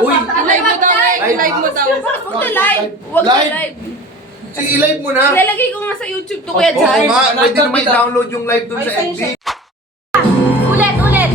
Uy! I-live mo daw, i-live mo daw. Huwag na live. Huwag na Live. live. Sige, i-live mo na. Ilalagay ko nga sa YouTube to Kuya Oo Jan. nga, pwede naman i-download yung live dun sa FB. Ulit, ulit.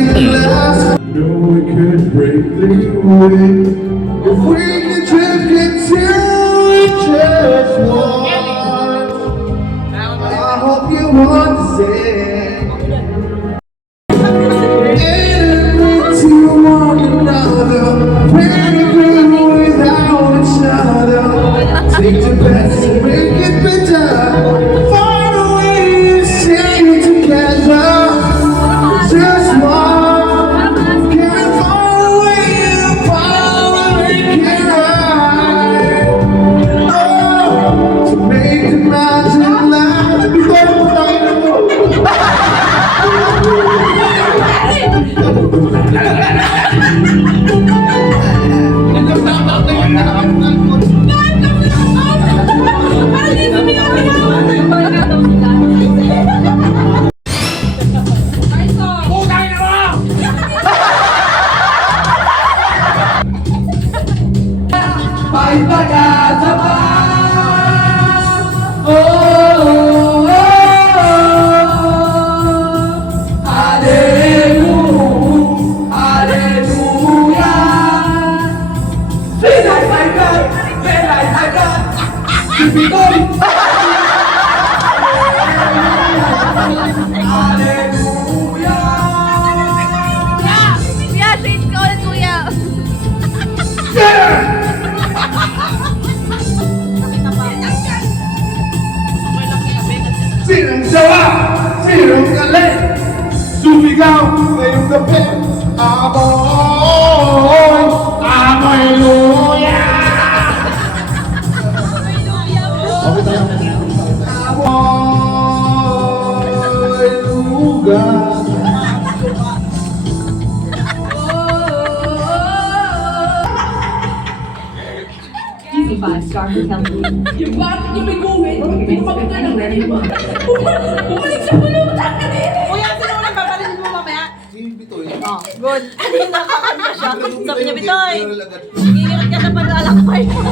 No one could break the way if we could drift into just one. I hope you understand. Enemy to one another, we're without each other. Take the best and make it better. Far away, stay together. Just one. Kuya, sing ka ulit, Kuya. Sinong sawa, sinong galit, sumigaw sa iyong gabi. Amoy, amoy luya. Okay tayo. Amoy luga. Easy 5-star hotel room. Yung bakit yung may gawin? Pinapagod ka ng galing mo. Bumalik sa pulutan ka din. Kuya, sino mo nagbabalin mo mamaya? Yung Bitoy. Good. Ano yung nakakanta siya? Sabi niya, Bitoy, gigirat ka sa pag-alakbay mo.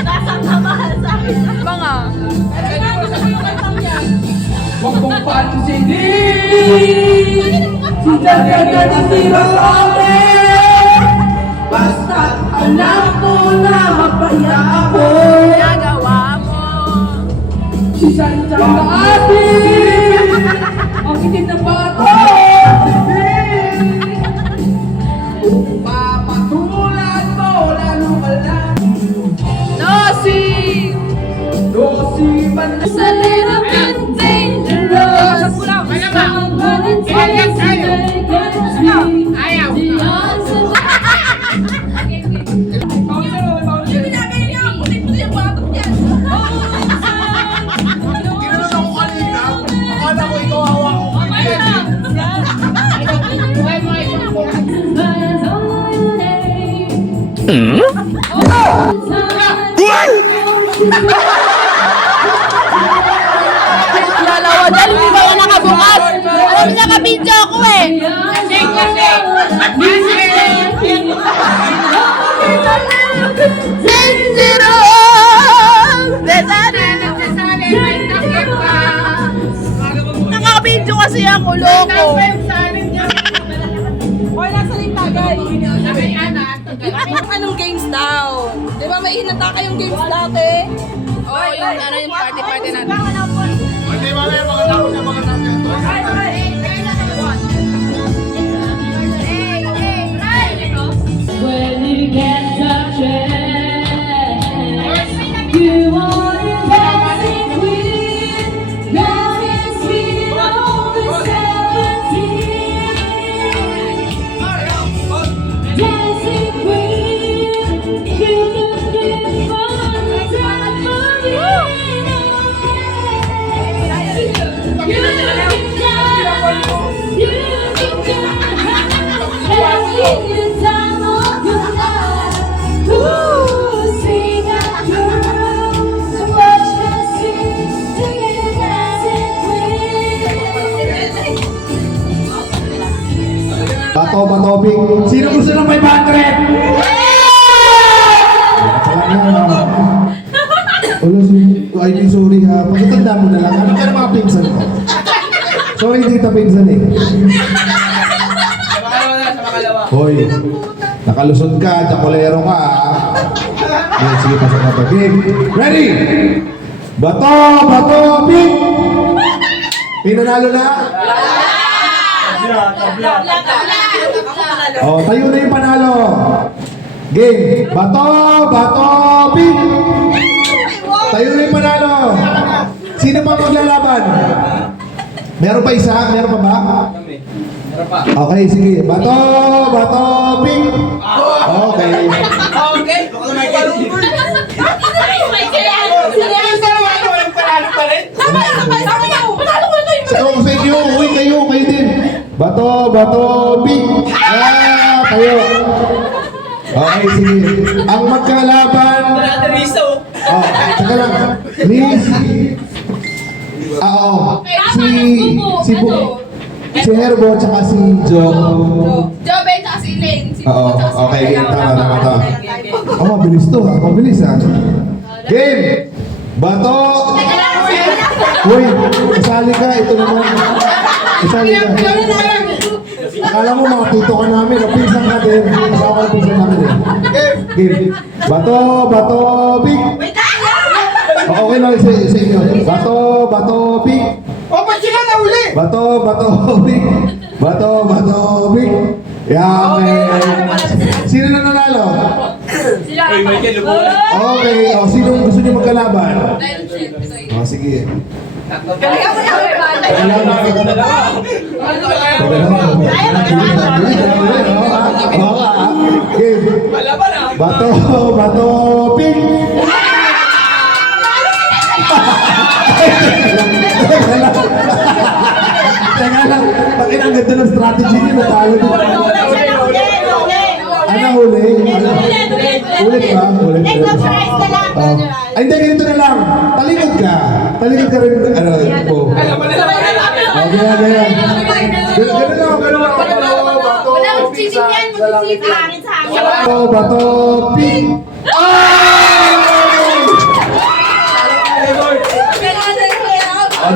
Nasang ka mahal sa akin. Iba nga. Kaya gusto ko yung kantang yan. Huwag mong pansinin, siya ka na nasira sa akin. Basta't alam ko na mapaya ako. Nagawa mo. Si Sanchang na atin, ang itin na bato. Kung papatulan mo, lalo ka lang. Nosy! Dosi man na It's a little bit dangerous. But it takes to make it see. The answer Yung ginagay niya, puti-puti yung batok yan. Ginanon ako kanina. Akala ko ikaw hawa ko kanina. Dalawa dyan, hindi ba ka nakabukas? Alam mo, naka-video ako eh. Sing na sing! Sing zero! Naka-video kasi ako, loko. Hoy, nasa rin tagay. Anong games daw? Di ba may hinata kayong games dati? Oo, yung ano yung party-party natin. Hindi ba may mga tao na mga natin. When you can't touch it, you want to dancing queen, dancing sweet and only 17. Dancing queen, feel the beat from the top of Pink. Sino gusto ng 500? Wala si... Ay, di, sorry ha. Pagkatanda mo na lang. Ano ka mga pinsan ko? Sorry, hindi kita pinsan eh. Sa makalawa. Hoy, nakalusot ka, tsakolero ka ha. Yan, sige, pasok na to. Pink, ready? Bato, bato, Pink! Pinanalo na? Oh, tayo na yung panalo. Game. Bato, bato, Pink. Tayo na yung panalo. Sino pa maglalaban? Meron pa isa? Meron pa ba? Meron pa. Okay, sige. Bato, bato, Pink. Okay. Okay. So, sa inyo, uy, kayo din. Bato, bato, Pink. Kayo. Okay, sige. Ang magkalaban. Oh, saka lang. Please. Oo. Si Herbo, tsaka si Jo. Jobe, tsaka si Elaine. Oo, okay. Tama. Oh, mabilis to ha. Mabilis ha. Game! Bato! Uy, kasali ka. Ito naman. Kasali ka. Akala mo mga tito ka namin. Pinsan ka din. Akala ko pinsan namin din. Game! Bato! Bato! Big! Okay lang sa inyo. Bato! Bato! Big! Ba't sila nahuli? Bato! Bato! Big! Bato! Bato! Big! Yan! Sino na nanalo? Okay, sino gusto niyo magkalaban? Sige. Bato, bato, pink. Teka lang, bakit ang ganda ng strategy niyo? Natalo din. Ano huli? Ulit ba? Ulit. Ay, hindi, ganito na lang. Talikod ka. Talikod ka rin. Ano, po. Okay, ganyan. Ganun lang, ganun lang. Walang cheating yan, mag-cheating. Hangin sa hangin. Bato, bato, pink.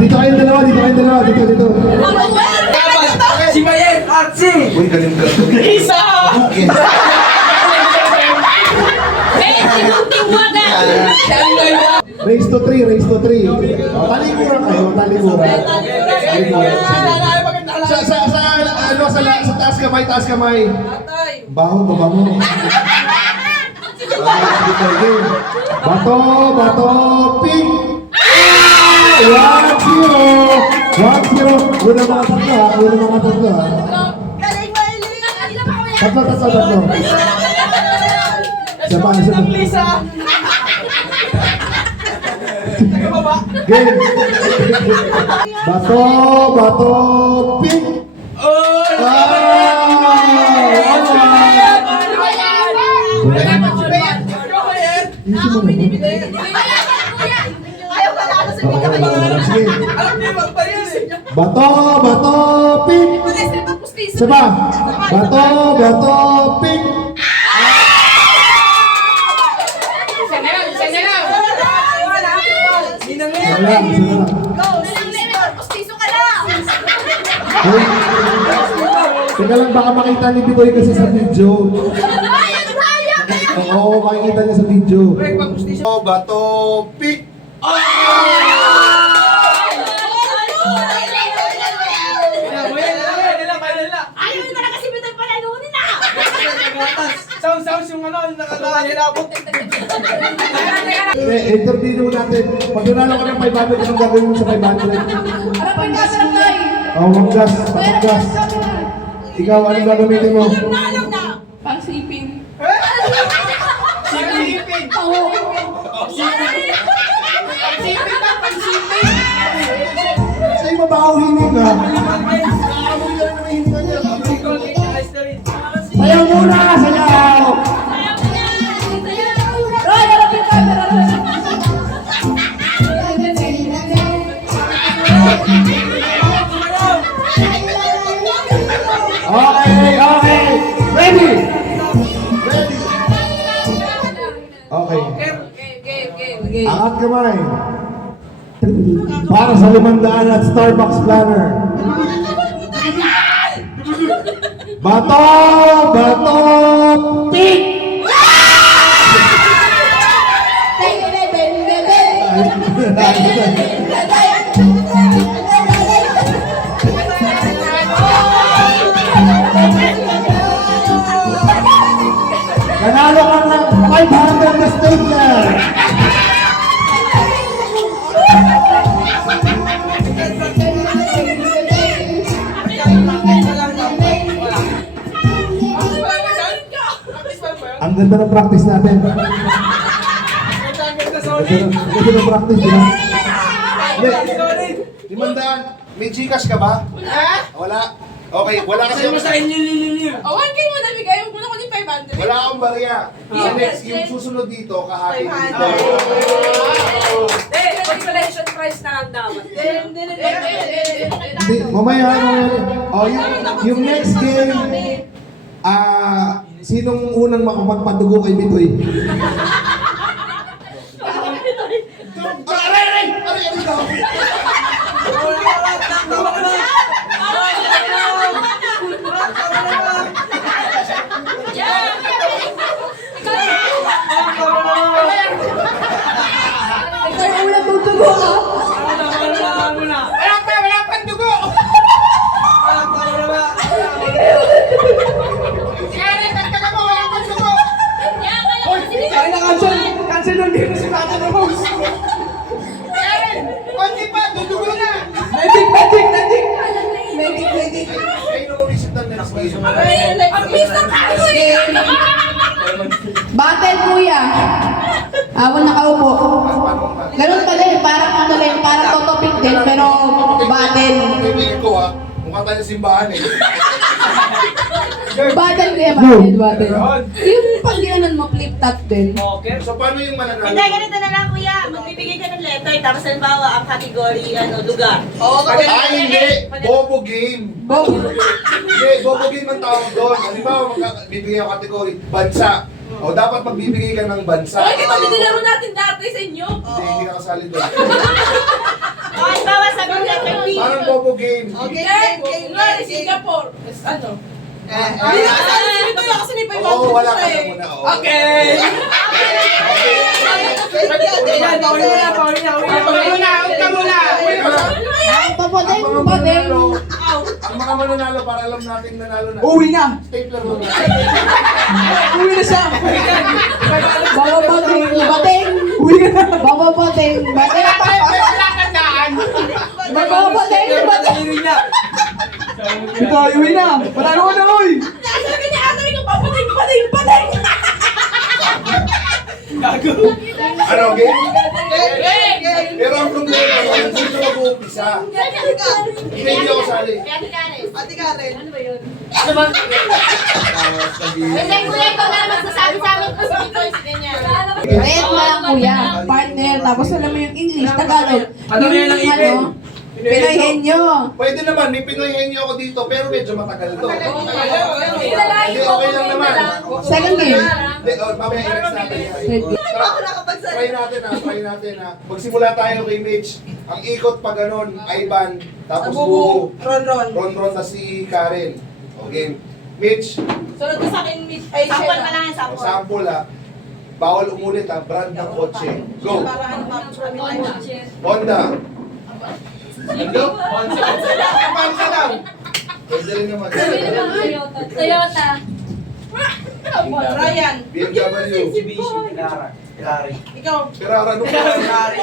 Dito kayong dalawa, dito. Si Mayen, Archie! Uy, galing ka. Isa! Race to 3. Talikuran kayo, talikuran. Sa taas kamay. Baho, babango. Bato, bato, pink. 1-0. Una mga tatlo ha. Tatlo. Siapa? Game. Bato, pink. Bato, pink. Siapa? Bato, pink. Teka lang, baka makita ni Bitoy kasi sa video. Oo, makikita niya sa video. Bato, pick! Ayaw na lang kasi Bitoy pala inuunin na. Sounds yung nakakahilabot. Entertain mo natin. Pag nanalo ka ng 500, anong gagawin mo sa 500? Para pagkasa ng tayo. Manggas. Ikaw, anong gagamitin mo? Alam na. Pangsipin. Sipin! Oo. Sa'yo mabahuhin ka. Sayaw muna! Sayaw! Roy, malapit tayo. Okay. Okay. Game. Angat kamay. Para sa 500 at Starbucks planner. Bato! Bato! Pick! Nanalo ka ng 500 na stapler! Ang ganda ng practice natin. Ang ganda ng practice, di ba? Limandaan. May Gcash ka ba? Wala. Okay, wala kasi Sabi mo sa inyo, Lililir. O, 1K mo nabigay. Huwag mo na kunin 500. wala akong barya. So next, yung susunod dito, kahati dito. Consolation prize na lang dapat. Hindi, mamaya. Oh, yung next game, sinong unang makapagpadugo kay Bitoy? Aray! Ikaw yung ulang magtugo ka. Wala pang dugo! Karen, tagtaga mo, wala pang dugo! Ay, cancel ng game si Tata na host. Karen, konti pa, dudugo na! Medic. Ay, no-visit ng next game. Ang bilis ng kaso eh. Battle, kuya. Awon nakaupo. Ganun pala eh, parang ano lang, parang totopic din, pero battle. Pipiliin ko ha, mukha tayo sa simbahan eh. Battle kuya, battle. Yung pag ginanon mo, flip top din. So paano yung mananalo? Hindi, ganito na lang kuya. Magbibigay ka ng letter, tapos halimbawa ang category, lugar. Ay, hindi! Bobo game! Hindi, bobo game ang tawag doon. Halimbawa, bibigyan ako kategory, bansa. O dapat magbibigay ka ng bansa. Okay, kami nilaro natin dati sa inyo. Hindi ka kasali doon. O, halimbawa sabi ng letter B. Parang bobo game. Kunwari, Singapore. Ano? Ay, Hindi na kasali si Bitoy kasi may 500 Oo, wala ka siya na eh. muna. oo. Okay. Papadeng, Ang mga papadeng. mananalo, ang mga mananalo para alam natin nanalo na. Uwi na. Stapler mo na. Uwi na siya. Bababadeng, bateng. Uwi ka na. Bababadeng, bateng. Bababadeng, bateng. Uwi na. Ito, uwi na. Panalo ka na, uy. Sabi niya, ano yung papading. Ano, game? Pero ang problema, kung sino mag-uumpisa. Hindi ako sali. Ate Karen. Ano ba yun? Hindi, kuya, ikaw na lang magsasabi sa amin kung si Bitoy, si ganyan. Red mo lang kuya, partner, tapos alam mo yung English, Tagalog. Ano yan ang ipin? Pinoy henyo. Pwede naman, may Pinoy henyo ako dito, pero medyo matagal to. Hindi, Hindi, okay lang naman. Second game. Hindi, mamaya i-next natin yan. Third game. Try natin ha. Magsimula tayo kay Mitch. Ang ikot pa ganun, Ivan, tapos buo. Ron, na si Karen. Okay. Mitch, Sunod ka sa akin, Mitch. Ay, Sample Shena. pa lang yung sample. sample ha. Bawal umulit ha, brand ng kotse. Go! Para ano pa, Honda. Ano? Pansa lang. Pwede rin naman. Toyota. Ryan. BMW. Ikaw. Ferrari. Ano ba? Ferrari.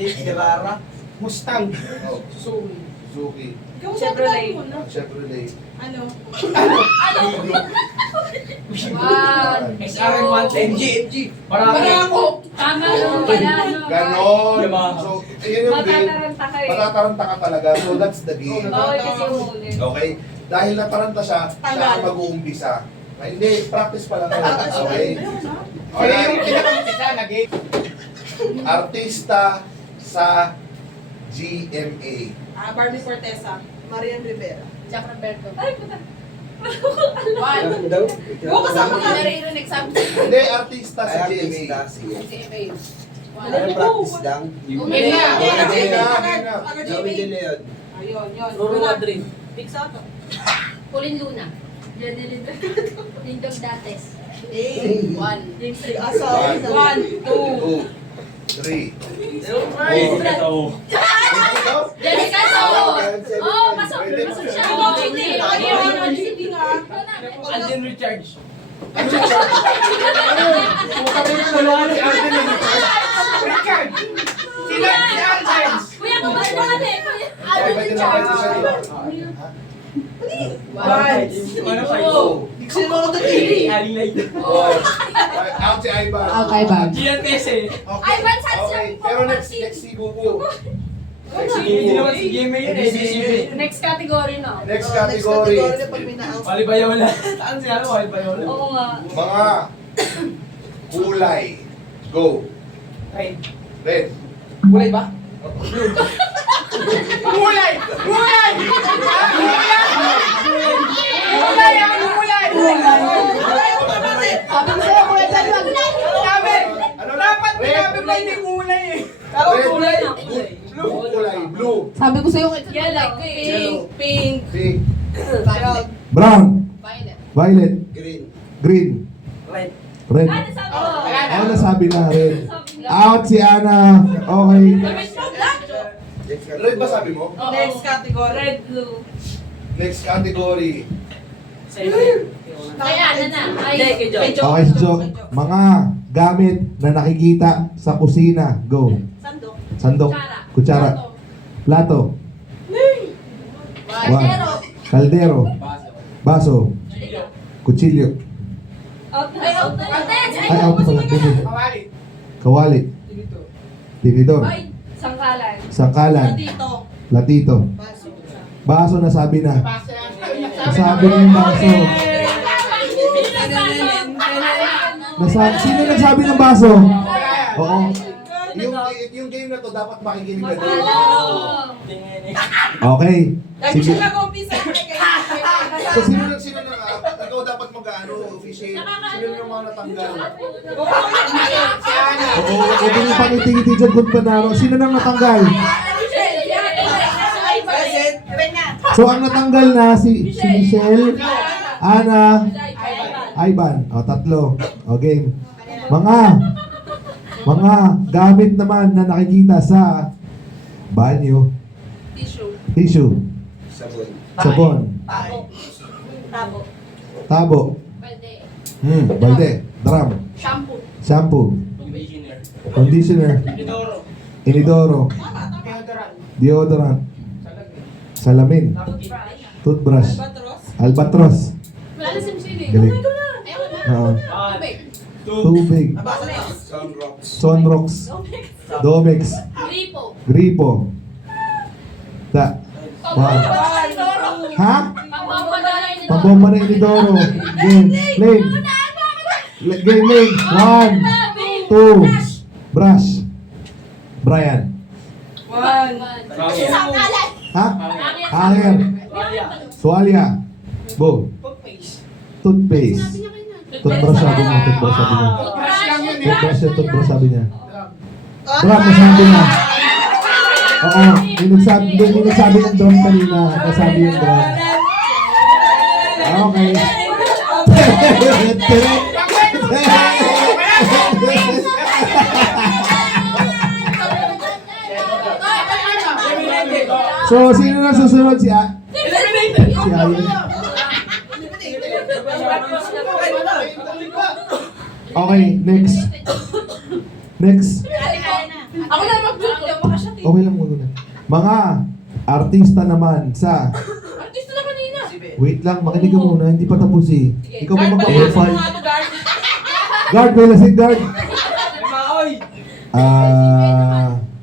Ikaw. Mustang. Oh, Suzuki. Ikaw Chevrolet. muna. Chevrolet. Ano? SRM 110. MG. Barako. Ganon. So, yun yung game. Matataranta ka talaga. So, that's the game. Okay? Dahil nataranta siya, siya ang mag-uumpisa. Ay, hindi, practice pa lang talaga. Okay? Okay, yung pinakaumpisa na game. Artista sa GMA. Barbie Fortesa. Marian Rivera. Jack Roberto. Ay, puta. Oo, kasama ka. Hindi, artista sa GMA. Practice lang. Okay na. Gawin na yun. Ayun, yun. Roro Madrid. Pixato. Kulin Luna. Lindog Dates. One. James Ray. 1, 2. 2, 3. Jessica Soho. Oh, pasok. Pasok siya. Oh, hindi. Hindi nga. Alden Richards. Kuya, kumain na kami. Okay, pwede na pwede sa iyo. Sino ako doon? Aling Light. Out si Ivan. Okay, bag. Gian Tese. Okay. Ivan, saan siya? Okay, pero next si Bubu. Hindi naman si GMA yun eh. CCB. Next category na. Next category. Wali Bayola. Saan siya? Wali Bayola. Oo nga. Mga kulay. Go. Red. Red. Kulay ba? Sabi ko sa'yo, Kuya Jan, wag. Ano na? Red. kulay eh. Red. kulay. Blue. Kulay. Blue. Sabi ko sa'yo, Yellow. Pink. Pink. Brown. Violet. Green. Green. Red. Red. Ano sabi ko? Ako nasabi na red. Out si Ana. Okay. Red ba sabi mo? Oo. Next category. Red, blue. Next category. Sa'yo. Kaya, na. Hindi, kay Joe. Okay, so mga gamit na nakikita sa kusina. Go. Sandok. Sandok. Kutsara. Plato. Caldero. Kaldero. Baso. Kutsilyo. Out na. Out na. Ay, out pala. Kawali. Kawali. Tinidor. Ay, sangkalan. Sangkalan. Dito. Latito. Baso nasabi na. Nasabi na yung baso. Sino nagsabi ng baso? Oo. Yung game na to dapat makikinig ka din. Okay. Lagi Sige. siya nag-umpisa. So sino na ikaw dapat mag-ano officiate. Sino yung mga natanggal? Oo, ito yung pangiti-ngiti dyan kung panaro. Sino nang natanggal? So ang natanggal na si Michelle, Ana, Ivan. O, tatlo. O, game. Mga gamit naman na nakikita sa banyo. Tissue. Sabon. Sabon. Tabo. Tabo. Balde. Balde. Drum. Shampoo. Shampoo. Conditioner. Conditioner. Inidoro. Inidoro. Deodorant. Salamin. Toothbrush. Albatros. Wala na si Michelle. Galing. Ayun na. Oo. Tubig. Tubig. Sunrocks. Sunrocks. Domex. Gripo. Gripo. Da. Wow. Ha? Pambomba na Inidoro. Game. Lane. Game lane. 1, 2. Brush. Brian. Sangkalan. Ha? Hanger. Tuwalya. Bo. Toothpaste. Toothbrush sabi niya. Toothbrush sabi niya. Toothbrush yun. Toothbrush sabi niya. Drum nasabi niya. Oo. May nagsabi ng drum kanina. Nasabi yung drum. Okay. So, sino na susunod? Si Ayan. Okay, next. Next. Ako na mag-duto. Okay lang muna. Mga artista naman sa... Artista na kanina. Wait lang, makinig ka muna. Hindi pa tapos eh. Ikaw ba Guard, mag-profile? ano, guard? Guard, may lasing guard. Maoy.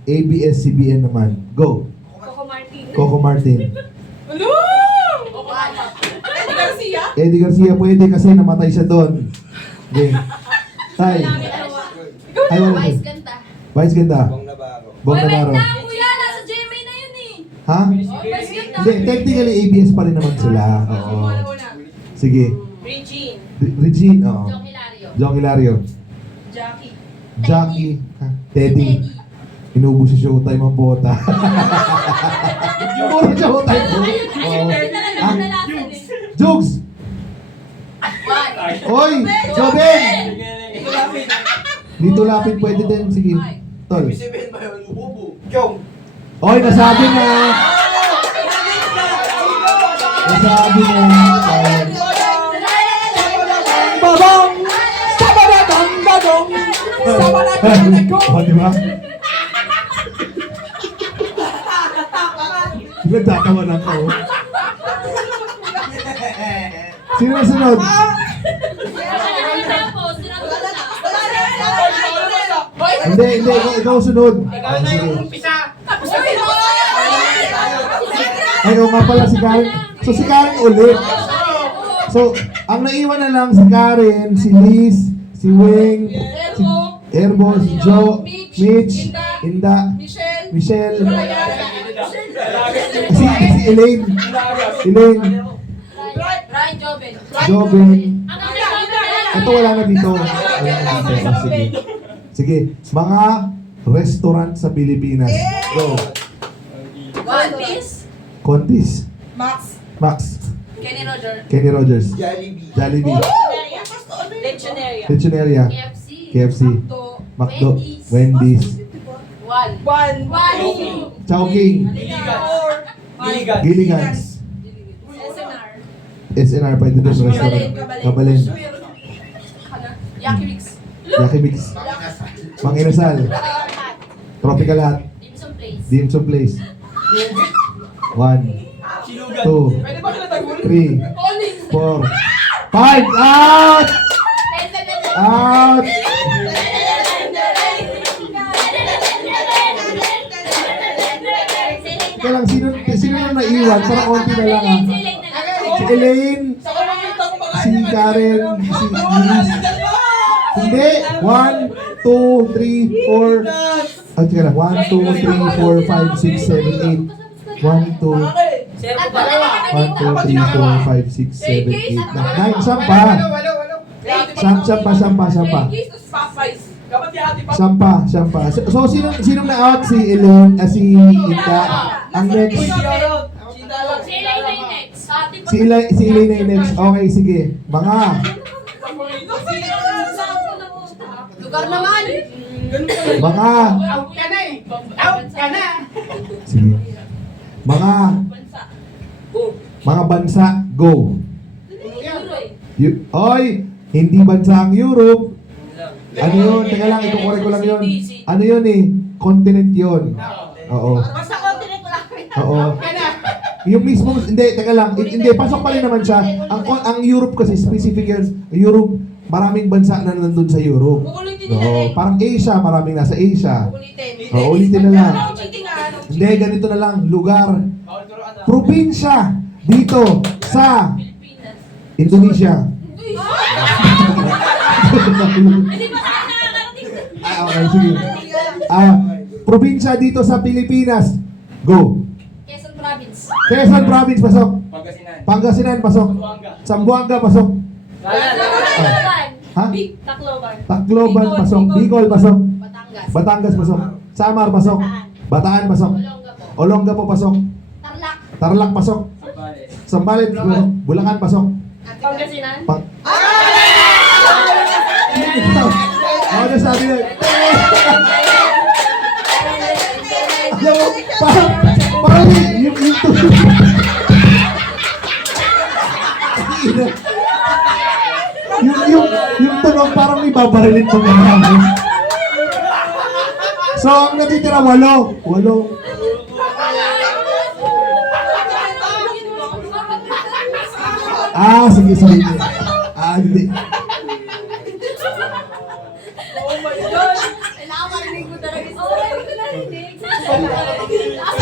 ABS-CBN naman. Go. Coco Martin. Coco Martin. Ano? Eddie Garcia? Eddie Garcia pwede kasi namatay siya doon. Okay. Tay. Ay, wala. Vice ganda. Vice ganda. Bong Navarro. Bong Navarro. Kuya, nasa GMA na yun eh. Ha? Vice ganda. Hindi, technically ABS pa rin naman sila. Oo. Una. Sige. Regine. Regine, oo. Jong Hilario. Jong Hilario. Jackie. Jackie. Teddy. Inuubos si Showtime ang bota. Puro Showtime po. Oo. Ah, Jugs! Oy! Joben! Dito lapit pwede din. Sige. Tol. Sabihin ba yun? Ububo. Chong. Oy, nasabi na. Nasabi na. Babong! Sabadatang badong! Sabadatang O, di ba? Nagtatawa na ako. Sino na sunod? Tapos, sinunod na. Hindi. Ikaw sunod. Ah, sige. Ay, oo nga pala si Karen. So, si Karen ulit. So, ang naiwan na lang si Karen, si Liz, si Weng, si Erbo, si Joe, Mitch, Inda, Michelle, si Elaine, Ryan Joven. Joven. Ang ganda. Ito wala na dito. Wala na dito. Oh, sige. Sige. Mga restaurant sa Pilipinas. Go. One Piece. Contis. Max. Max. Kenny Roger. Kenny Rogers. Jollibee. Jollibee. Lechoneria. Lechoneria. KFC. KFC. McDo. Wendy's. One. Chowking. Gilligans. SNR. SNR. Pwede din sa restaurant. Kabalen. Yaki Mix. Yaki Mix. Mang Inasal. Tropical Hut. Dimsum Place. Dim Sum Place. 1, 2, 3, 4, 5. Out! Out! Kaya lang, sino na naiwan? Parang konti na lang ah. Si Elaine, si Karen, si Liz. Hindi. 1, 2, 3, 4. Ah, teka lang. 1, 2, 3, 4, 5, 6, 7, 8. 1, 2, 1, 2, 3, 4, 5, 6, 7, 8, 9. Sampa. Sampa. So, sinong na-out? Si Elaine, si Ika. Ang next. Si Elaine na yung next. Okay, sige. Mga. Lugar naman. Mga. Sige. Mga bansa, go. Oy, hindi bansa ang Europe. Ano yun? Teka lang, itukorek ko lang yun. Ano yun eh? Continent yun. Oo. Basta continent ko lang. Oo. Yung mismo, hindi, teka lang. Hindi, pasok pa rin naman siya. Ang Europe kasi, specific yun. Europe, maraming bansa na nandun sa Europe. Oo. Parang Asia, maraming nasa Asia. Oo, ulitin na lang. Hindi, ganito na lang. Lugar. Probinsya. Dito. Sa Indonesia. Okay, sige. Probinsya dito sa Pilipinas. Go. Quezon Province. Quezon Province, pasok. Pangasinan, pasok. Zamboanga, pasok. Tacloban. Ha? Tacloban. Tacloban, pasok. Bicol, pasok. Batangas. Batangas, pasok. Samar, pasok. Bataan, pasok. Olonga po. Olonga po, pasok. Tarlac. Tarlac, pasok. Sambales, pasok. Bulacan, pasok. Pangasinan. Ano sabi yun? Alam mo, parang yung yung tunog parang may babarilin pag namin. So, ang natitira, 8. 8. Sige. Hindi.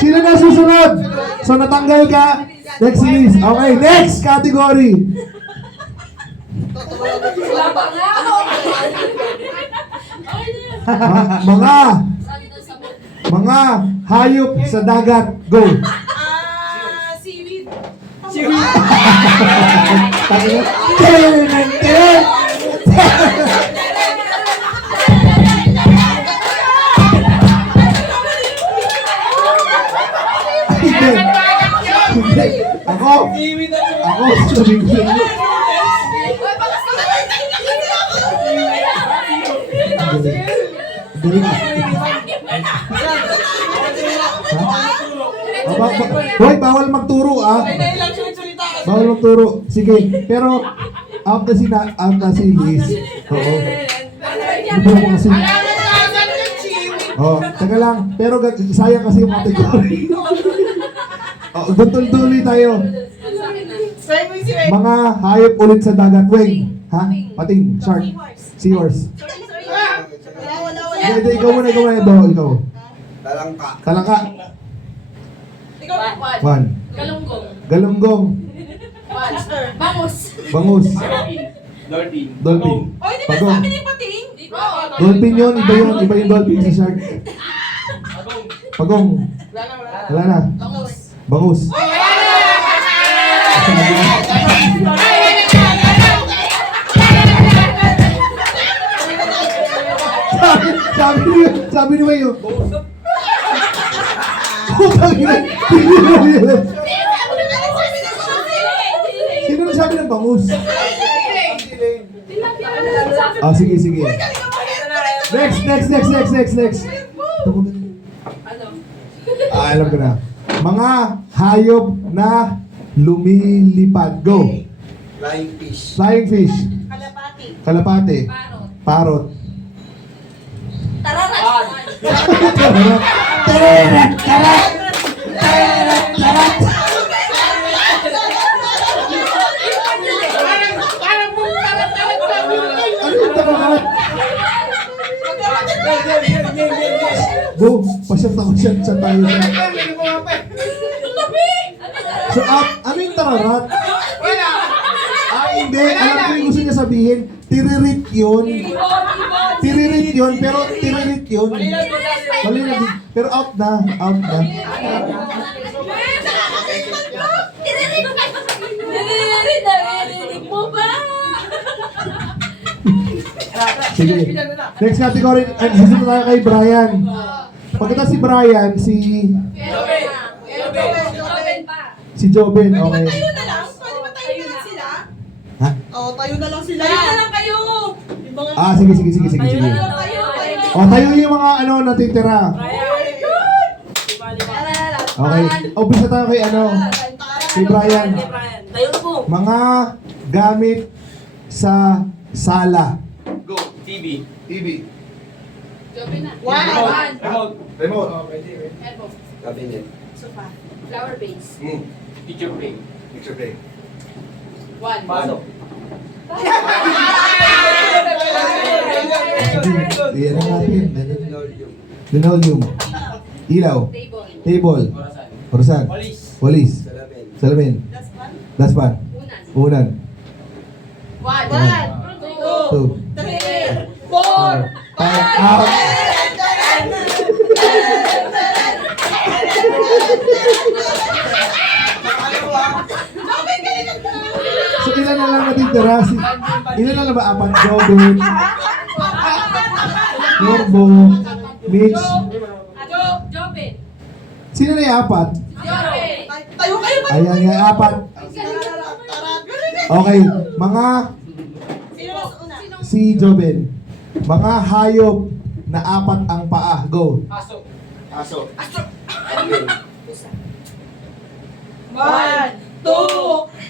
Sino na susunod? So, natanggal ka. Next list. Okay, next category. Mga hayop sa dagat. Go. Seaweed. Tangina. Tenen. Hindi. Hindi. Ako. Sabihin ko yun. Galing. Hoy, bawal magturo ah. Bawal magturo. Sige, pero out na si Liz. Oo. Hindi mo kasi. Oh, taga lang. Pero sayang kasi yung category. Oh, dutul-tuloy tayo. Mga hayop ulit sa dagat. Weng. Ha? Pating. Shark. Seahorse. Hindi, ikaw muna. Ikaw. Talangka. Talangka. Ikaw, One. Galunggong. Galunggong. Bangus. Bangus. Dolphin. O, hindi ba Pagong. sabi ni Pating? Dolphin yun. Iba yung dolphin sa shark. Pagong. Wala na. Bangus. Sabi ni Mayo. Putang ina. Sino nagsabi ng bangus? Ah, sige. Next. Alam ko na. Mga hayop na lumilipad. Go. Flying fish. Flying fish. Kalapate. Parot. Ano yung tararat? Go, pasyat tayo. So, ano yung tararat? Hindi. Alam ko yung gusto niya sabihin. Tiririt yun. Pero tiririt yun. Mali na din. Pero out na. Naririnig mo ba? Sige. Next category. Susunod tayo kay Brian. Pagkatapos si Brian, si Joben. Okay. Tayo na lang. Pwede ba tayo na lang sila? Ha? Oo, tayo na lang sila. Tayo na lang kayo. Ah, sige. Tayo. O, tayo yung mga natitira. Okay. Umpisa tayo kay kay Brian. Tayo na po. Mga gamit sa sala. Go. TV. One. Remote. Cabinet. Flower base. Picture frame. Picture frame. One. Pasok. Iyan na natin. Linoleum. Ilaw. Table. Orasan. Walis. Salamin. Daspan. Unan. One. Two. Three. Four. Five. Out. So ilan na lang natitira? Ilan na lang ba? Apat. Joben. Norbo. Mitch. Jobin. Sino na yung apat? Tayo kayo ba? Ayan, yung apat. Okay, mga Sino mas una? si Joben. Mga hayop na apat ang paa. Go. Aso. 1, 2,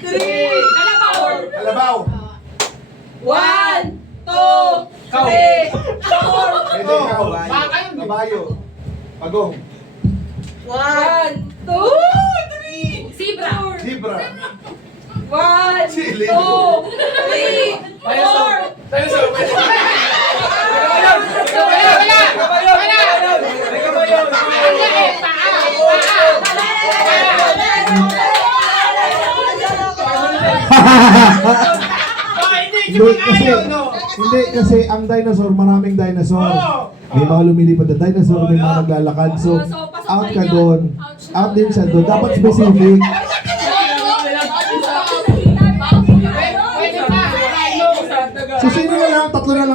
3, Kalabaw. 1, 2, 3, 4. Ito, ikaw. Kabayo. Pagong. 1, 2, 3, Zebra. Zebra. 1, 2, 3, 4. Hindi kasi ang dinosaur, maraming dinosaur. May mga lumilipad na dinosaur, may mga naglalakad. So, out ka doon. Out din siya doon. Dapat specific.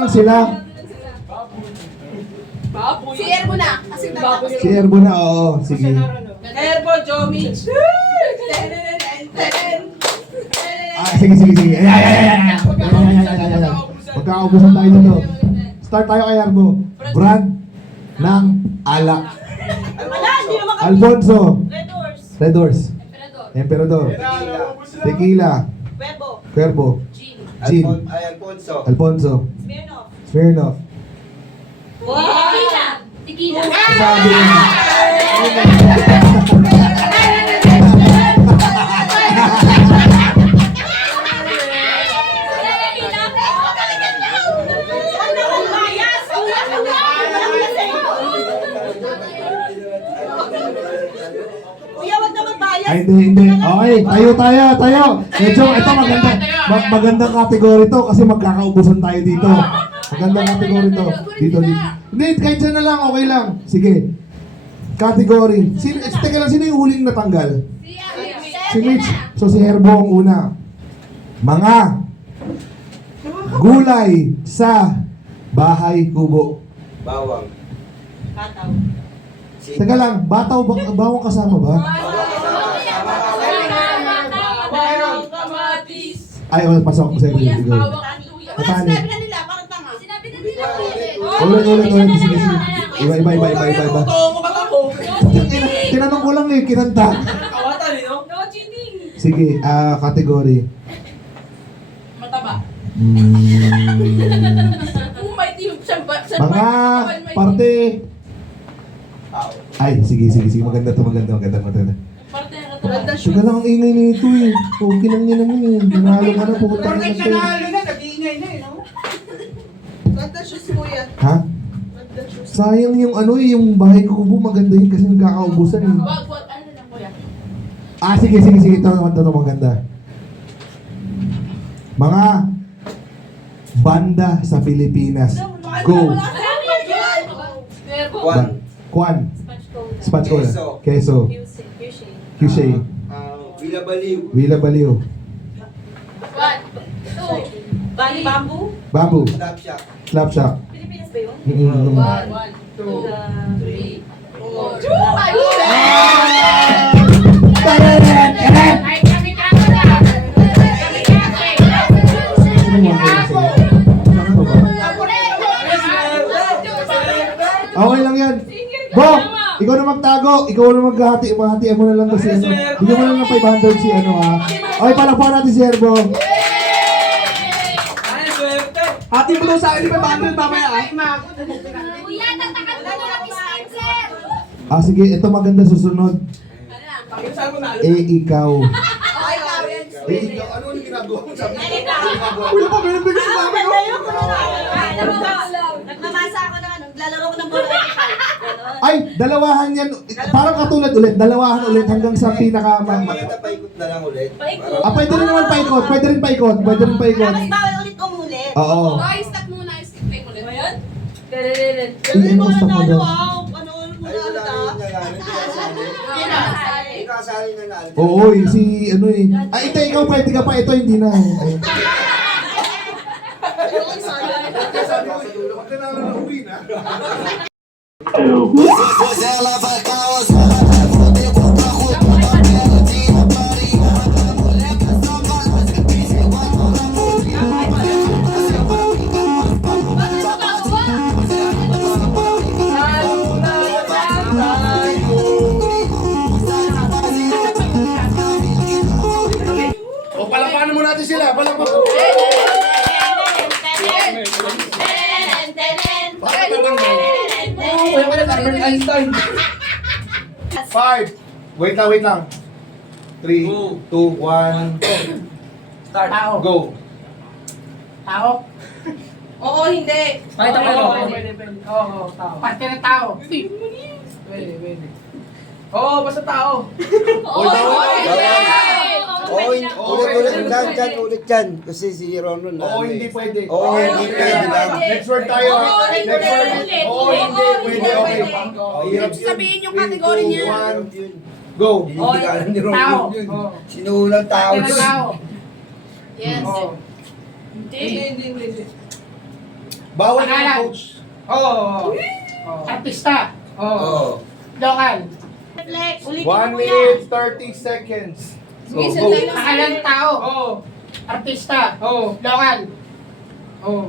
lang sila. Si Erbo na. Kasi baboy. Si Erbo na, oo. Sige. Erbo, Jomich. Ah, sige. Ay. Magkakaubusan tayo dito. Start tayo kay Erbo. Brand ng alak. Wala, hindi naman kami. Alfonso. Red Horse. Red Horse. Emperador. Emperador. Tequila. Webo. Cuervo. Gin. Gin. Alfonso. Alfonso. Smirnoff. Smirnoff. Wow. Tequila. Sabi niya. Kuya, wag na magbayad. Ay, hindi. Okay, tayo. Medyo, ito magandang kategory to kasi magkakaubusan tayo dito. Magandang kategory to. Dito. Hindi, kahit dyan na lang, okay lang. Sige. Category. Teka lang, sino yung huling natanggal? Si Mitch. So si Herbo ang una. Mga gulay sa bahay kubo. Bawang. Kataw. Teka lang, bawang kasama ba? Bawang kamatis. Ay, pasok ko sa inyo. Sige. Wala, Paano? sinabi na nila, parang tanga. Sinabi na nila ulit. Ulit. Sige. Iba. Totoo mo ba ako? Tinanong ko lang kinanta. Kawatan, no? No cheating. Sige, category. Mataba. Hmm, Kung may team siya, mga parte. Ay, sige. Maganda to. Parte ang Ganda Sige lang, ang ingay nito eh. Okay lang yan naman eh. Nanalo ka na, pupunta ka na Bakit sa'yo. nanalo na? Nag-iingay na eh, no? Ganda shoes mo yan. Ha? Sayang yung yung bahay kubo. Maganda yun kasi nagkakaubusan eh. Wag, ano lang kuya? Ah, sige. Ito maganda. Mga banda sa Pilipinas. Go. Kwan. Spatch Cola. Queso. Cushay. Bilabaliw. Wila Baliw. 1, 2, Bali bamboo. Babu. Slap Shack. Slap Shack. Pilipinas ba yun? 1, 2, 3, 4. Ay, kami kako na. Kami kafe. Okay lang yan. Bo, ikaw na magtago. Ikaw na maghahati. Mahatian mo na lang kasi ano. Bigyan mo na ng 500 si ano ha. Okay, palakpakan natin si Herbo. Ay, swerte. Hati mo daw sa akin, di ba bundle mamaya ay? Kuya, tatakat mo ng Spencer. Ah, sige. Ito maganda susunod. Saan mo na? Ikaw. Ay, Karen. Ikaw, ano yung ginagawa mo? Sabi ko, Kuya pa, binibigay sa amin, no? Nagmamasa ako ng naglalaro ko ng bola. Ay, dalawahan yan. Parang katulad ulit. Dalawahan ulit hanggang sa pinaka... Maganda paikot na lang ulit. Paikot. Ah, pwede rin naman paikot. Pwede rin paikot. Tapos bawal ulit umulit. Oo. Ay, start muna. Skip tayo ulit. Ba yan? Ganun Ano mo gusto na mo tayo, daw? wow. Ano Ay, wala na yun na lang. Hindi kasali na lang. Oo, si ano eh. Ah, ito ikaw pwede ka pa. Ito hindi na. Ayun. sabi ko, huwag ka na lang nauwi na. O, palakpakan mo natin sila. Palakpakan mo. Kuya, wala Albert Einstein. 5. Wait lang. 3, 2, 1. Start. Tao. Go. Tao. Oo, hindi. Pakita mo. Pwede. Oo, tao. Parte ng tao. Pwede. Oo, basta tao. Ulit dyan. Kasi si Ronron na. Oo, hindi pwede. Oo, hindi pwede lang. Next word tayo. Oo, hindi. Next word. Oo, hindi pwede. Okay. Hirap yun. Sabihin yung category niya. 3, 2, 1. Go. Hindi ka alam ni Tao. Ronron yun. Oo. Sinuulang tao. Parte ng tao. Yes. Oo. Hindi. Bawal yung Pangalan. coach. Oo. Artista. Oo. Local. Ulitin 1 mo kuya. minute, 30 seconds. Go, go. Pangalan tao. Oo. Artista. Oo. Local. Oo.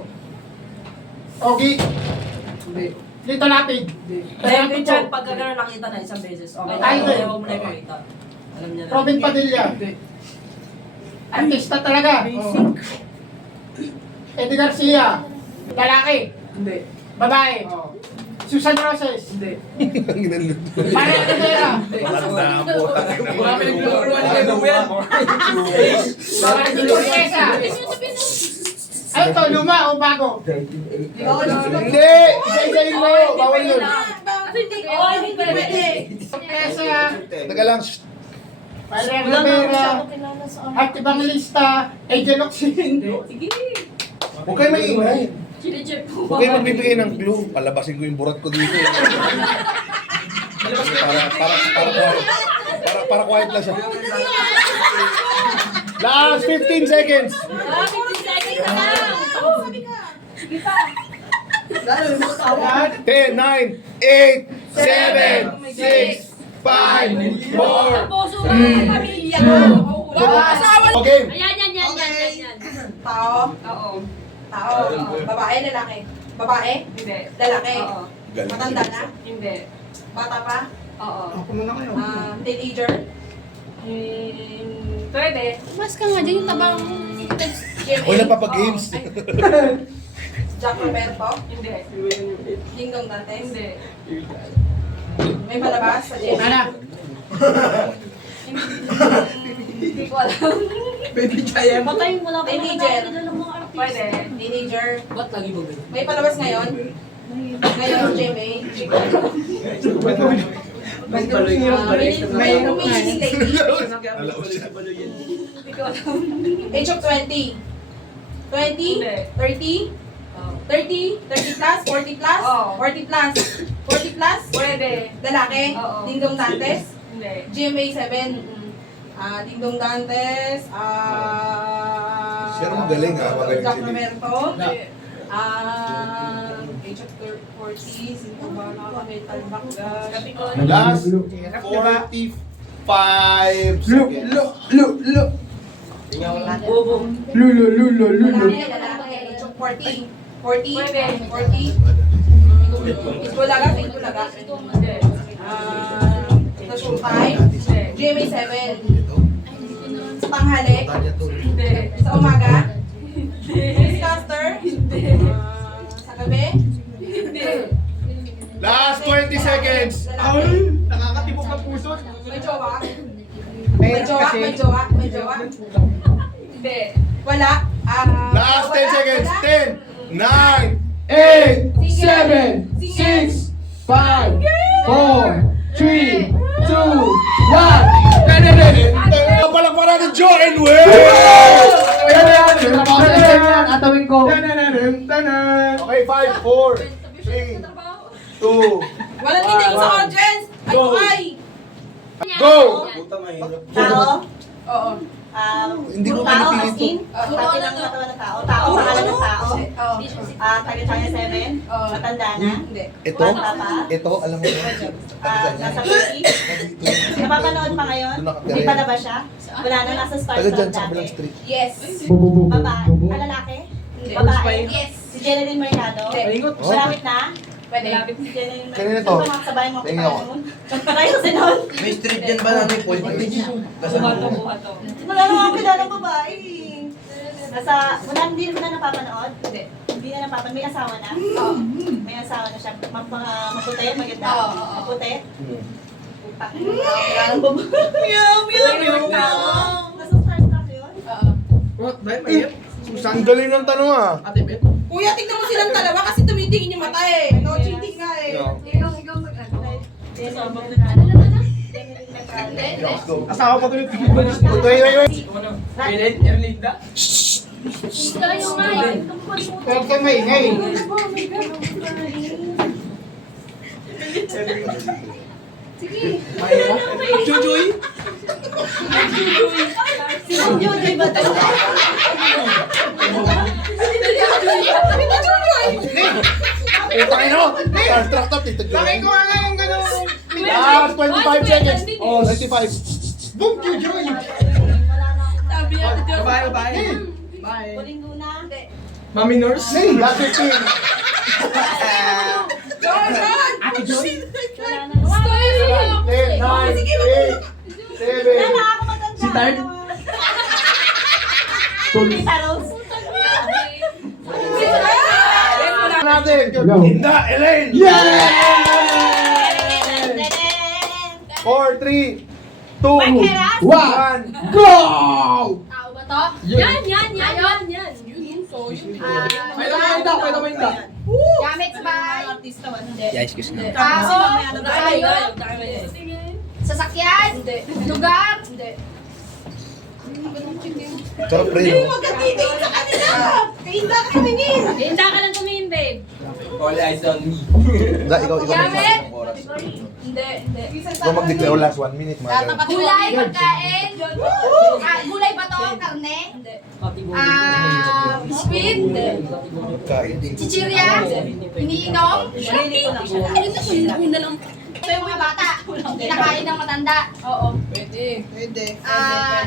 Ogi. Hindi. Lito Lapid. Hindi. David Chan, pagka gano'n nakita na isang beses. Okay, Ay, hindi. ayaw mo na ipakita. Alam niya na. Robin Padilla. Hindi. Artista talaga. Oo. Eddie Garcia. Lalaki. Hindi. Babae. Oo. Susan Roses. Hindi. Maria Rivera. Hindi. Matandaan po. Marami nagluruan ni Edo yan. Marami nagluruan. Ano to, luma o bago? Hindi! Isa-isahin mo. Bawal yun. Oo, hindi pwede. Kesa, Taga lang. Shh. Maria Wala na ako Rivera, siya kakilala sa ano. Art Evangelista, Angel Oxin. Sige. Huwag kayo maingay. Chine-check po. Huwag kayo magbibigay ng clue. Palabasin ko yung burat ko dito. Para quiet lang siya. Last 15 seconds. 15 seconds na lang. 10, 9, 8, 7, 6, 5, 4. Puso lang ang pamilya ko. Okay. Ayan, yan. Tao. Oo. Tao. Babae, lalaki. Babae, Hindi. lalaki. Oo. Matanda na. Hindi. Bata pa. Oo. Teenager. Pwede. Mas ka nga dyan yung tabang. O napapag-games. Jack Roberto. Hindi. Dingdong Dantes. Hindi. May palabas sa Jimmy. Ana, Hindi ko alam. Patayin mo lang kung Teenager. nakakilala ng mga artista. Pwede. Teenager. Ba't lagi ba ganun? May palabas ngayon. Ngayon sa Jimmy. May umiiling lady. Hindi ko alam. Age of 20. 20? Hindi. 30? Oo. 30? 30 plus? 40 plus? Oo. 40 plus? 40 plus? Pwede. Lalaki? Oo. Dingdong Dantes? Hindi. GMA 7? Dingdong Dantes? Siya naman galing, magaling Jack si Lee. Roberto? Age of 40? Sino ba? Metal Backdash? Sabi ko, Last 45 seconds. Lalaki? Age of 40? 40? Pwede. 40? Itbulaga? Itbulaga? Hindi. Sa showtime? Hindi. GMA 7? Sa tanghali? Hindi. Sa umaga? Newscaster? Sa gabi? Hindi. Last 20 seconds. nakakatibok ng puso. May jowa? May jowa? May jowa? May jowa? Hindi. Wala? Last 10 seconds. 10, 9, 8, 7, 6, 5, 4, 3, 2, 1. Palakpakan natin Joe and Will! Atawin ko. Okay, 5, 4, 3, 2, Walang tinig sa audience! Ay, Go. ay! go! Tao? Oo. Hindi ko Tao, pinipili as ito. in? Pati ng katawan ng tao. Tao, pangalan ng tao. Taga-China 7. Oo. Matanda na. Hindi. Ito? Bata pa. Ito, alam mo na. Nasa Turkey. Napapanood pa ngayon? Doon nakatira Hindi yan. pa na ba siya? Wala na, nasa Star Taga Club dyan sa kabilang dati. street. Yes. Babae. Lalaki? Hindi. Babae? Yes. Si Jeneline Mercado? Hindi. Malapit na? Pwede. Si Jeneline Mercado. Kanina to? Sino ba makasabay mo? Tingin ako. Kayo si noon? May street dyan ba namin po? Buhato. Wala naman akong kilalang babae. Hindi mo na napapanood? Hindi. Hindi na napapanood. May asawa na? May asawa na siya. Maputi? Maganda? Oo. Maputi? Putang ina, wala akong kilalang babae. Nasa Starstruck yun? Ang galing ng tanong ah. Kuya, tignan mo silang dalawa kasi tumitingin yung mata eh. No cheating nga eh. Asawa pa tuloy. Tayo nga yun. Huwag kang maingay. Chuchoy! Si Jojoy ba ito? Hindi, Putangin mo! Starstruck to, titag yun. Bakit ko nga yung gano'n? Last 25 seconds. Oh, 95. Boom, Q-Joy! Sabi niya, Bye, bye. Bye. Huling luna. Mami Nurse? Last 15. Ate Joy? Wala na. 10, 9, 8, 7. Wala ako matanda. Si Tard? Tita Rose. Natin. Go. Inda, Elaine. Yeah! 4, 3, 2, 1. Go! Tao ba to? Yan. Pwede mo yung duck, pwede mo yung duck. Gamit by Artista ba? Hindi. tao, tayo, Tayo. sasakyan, lugar, Sarap rin. Magkatitig sa kanila. Kainda ka tumingin. Hinda ka lang tumingin, babe. All eyes on me. Ikaw. Gamit, Ikaw mag-declare last 1 minute. gulay, pagkain, gulay ba to? Karne, sweet, chichirya, iniinom, ito yung mga bata, kinakain ng matanda. Oo. Pwede.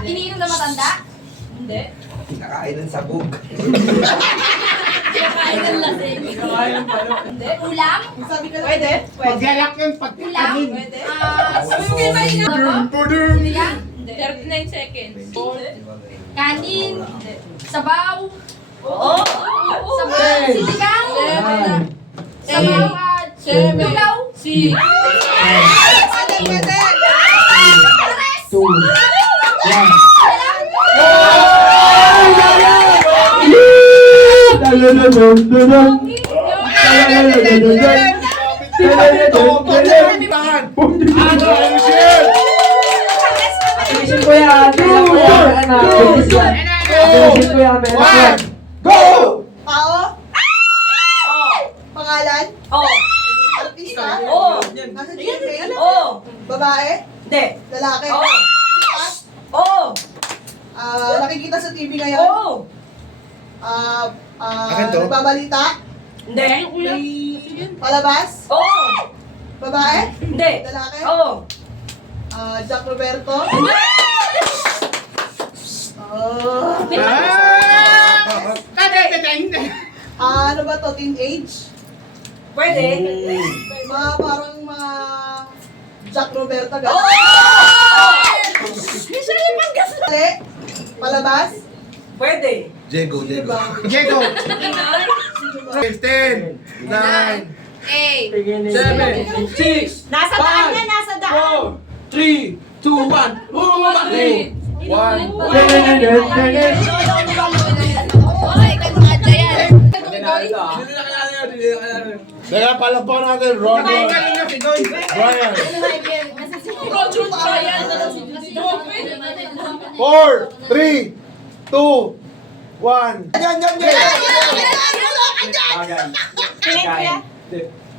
Iniinom ng matanda. Hindi. Nakain ng sabog. Kinakain ng lasing. Ulam. Pwede. Paglalak yung Ulam. pagkakain. Pwede. Sinigang. 39 seconds. Kanin. Sabaw. Oo. Sabaw. Sinigang. Sabaw at lugaw. Si. Pwede. Two. Attention ko yan. Attention ko yan. Go! Tao. Pangalan. Oo. Artista. Oo. Nasa GMA. Oo. Babae. Hindi. Lalaki. Oo. Sikat. Oo. Nakikita sa TV ngayon. Oo. Akin to? Nagbabalita. Hindi. Palabas. Oo. Babae. Hindi. Lalaki. Oo. Jack Roberto. Ano ba to? Teenage? Pwede. Parang mga Jack Roberto. Oo. Mali. Palabas. Pwede. Diego. Diba? Diego! 10, 9, 7, 6, Nasa daan yan, nasa daan. 4, 3, 2, 1. Bumabaki! 1. Teka, palagpakan natin. Ron. Brian. 4, 3, 2, 1. Tingin ko yan.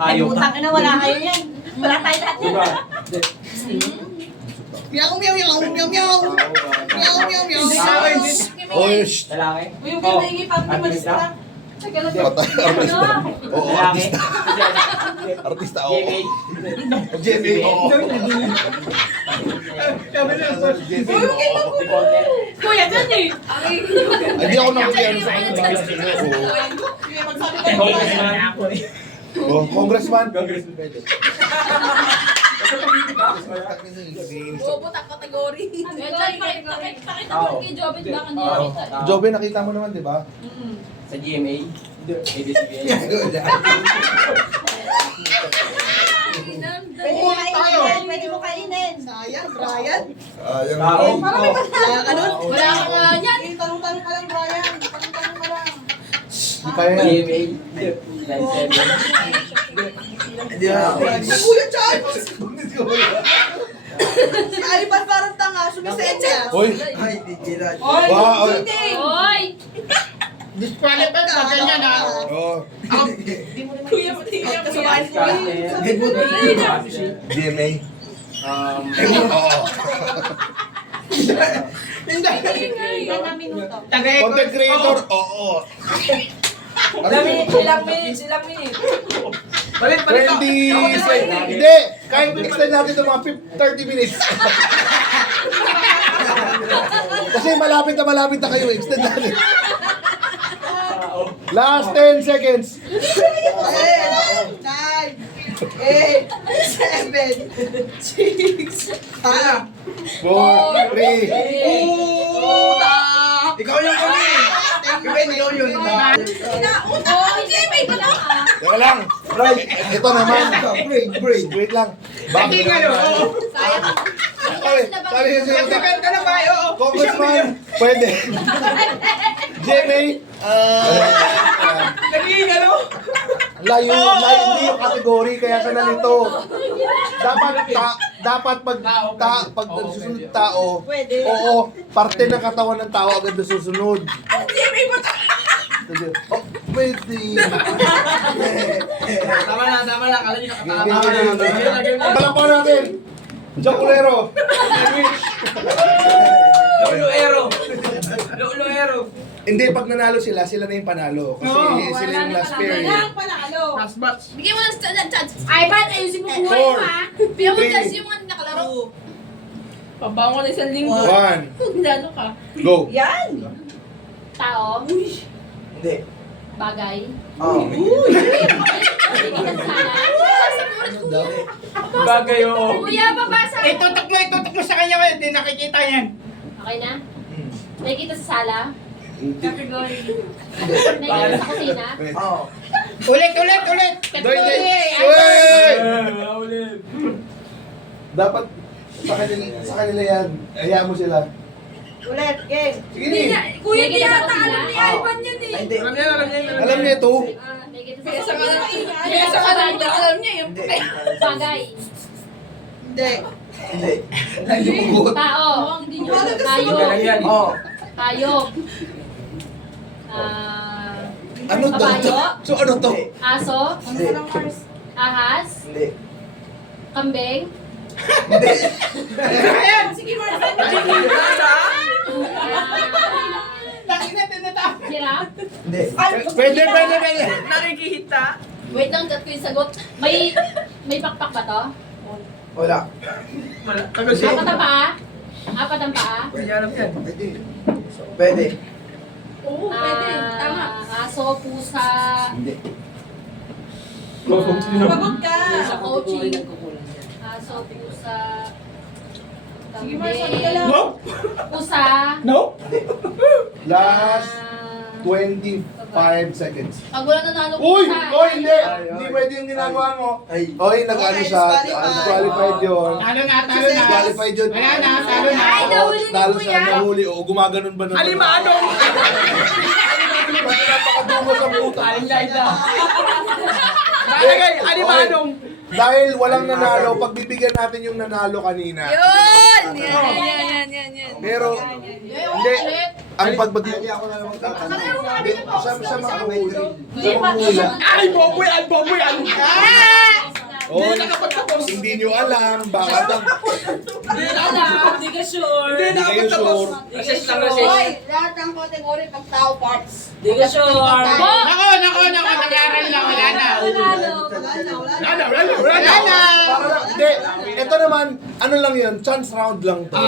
Ay, putang ina, wala kayo yan. Wala tayo lahat yan. Meow, meow, meow, meow, meow. Meow, meow, meow. Oh, shh. Lalaki? Uy, huwag kayo nangingipag ni Marista. Artista. Oo, artista. Artista, oo. GMA, oo. Kuya, dyan eh. Hindi ako nakukiyan sa kanya. Oh, congressman. Bobot ang kategory. Pakita mo kay Jobit baka hindi nakita. Jobe, nakita mo naman, di ba? Sa GMA? ABS-CBN? Pwede mo kainin. Pwede mo kainin. Sayang, Brian. Tao? Wala ka nun. Wala ka nga yan. Tanong-tanong ka lang, Brian. Tanong-tanong ka lang. Di kaya yan. GMA? 9-7? Kuya Charles! Si Ivan parang tanga, sumisenya. Hoy. Wow. Hoy! Disqualified pa ganyan ha? Oh, Kuya, pati niya. Kasamahan ko GMA. Oo. Hindi. Ilan na minuto? Content creator, oo. Ilang minutes. Balik. 20 seconds. Hindi, kahit extend natin ito mga 30 minutes. Kasi malapit na kayo, extend natin. Last 10 seconds. 9, 8, 7, 6, 5. 4, 3. Ikaw yung kami. Ikaw yun. Teka lang. Right. Ito naman. Brain. Wait lang. Bago Okay, sabi kasi Ka na ba? Oo. Congressman, pwede. Jimmy, Naging ano? layo hindi yung category, kaya sa nalito. Dapat pag susunod tao, oo, parte ng katawan ng tao agad na susunod. Oh, pwede. Tama na. Kala niyo nakatama. Palakpakan natin. Chocolero. Lolo-ero. Hindi, pag nanalo sila na yung panalo. Kasi sila yung last period. Last batch. Bigyan mo ng chance. Ivan, ayusin mo buhay mo, Four, ha? Bigyan mo ng three, chance yung mga nakalaro. Pabango na isang linggo. 1, Gano ka? go. Yan! Tao, Hindi. bagay. Oo. Bagay, oo. Kuya, babasa. Itutok mo sa kanya. Hindi nakikita yan. Okay na? Nakikita sa sala? Category. Hindi. Nakikita sa kusina? Oo. Ulit. Ulit. Dapat sa kanila yan. Hayaan mo sila. Ulit, game. Sige ni. Kuya, di yata alam ni Ivan yan eh. Hindi. Alam niya ito. Nakikita Kaya sa sa kusina? kaya sa kanan niya, alam niya yung Hindi. Bagay. Hindi. Tao. Hayop. Oo. Hayop. Ano to? Kabayo. So ano to? Aso. Hindi. Ahas. Hindi. Kambing. Sige, Mark. Giraffe. Hindi. Pwede. Nakikita. Wait lang, gat ko yung sagot. May pakpak ba to? Wala. Tagal siya. Apat ang paa? Apat ang paa? Hindi alam yan. Pwede. Oo, pwede. Tama. Aso, pusa. Hindi. Pagod ka. Sa coaching. Aso, pusa. Sige, Mark, sabi ka lang. Pusa. No? Last Ah, 25 seconds. pag wala nanalo Uy! pusa. Oy, hindi! Hindi pwede yung ginagawa mo. Ay. Oy, nag-ano siya. Disqualified yun. Talo na. Disqualified yun. Wala na, talo na. Ay, nahuli ni Talo Kuya. siya, nahuli. O, gumaganon ba naman? Alimanong! Napakadungo sa puta. Lalagay, alimanong! Dahil walang nanalo, pagbibigyan natin yung nanalo kanina. Yun! Yan. Pero, hindi. Ang pagbagay. Hindi ako na naman tatanong. Siya makahuli. Siya mahuli. Ay, bobo yan! Oh, hindi nyo alam. Baka daw. Hindi ka sure. Hindi Hindi kayo sure. Assess lang, Hoy, lahat ng category pag tao parts. Hindi ka sure. Nako, nag-aaral lang. Wala na. Wala na. Hindi. Ito naman, ano lang yun, chance round lang to.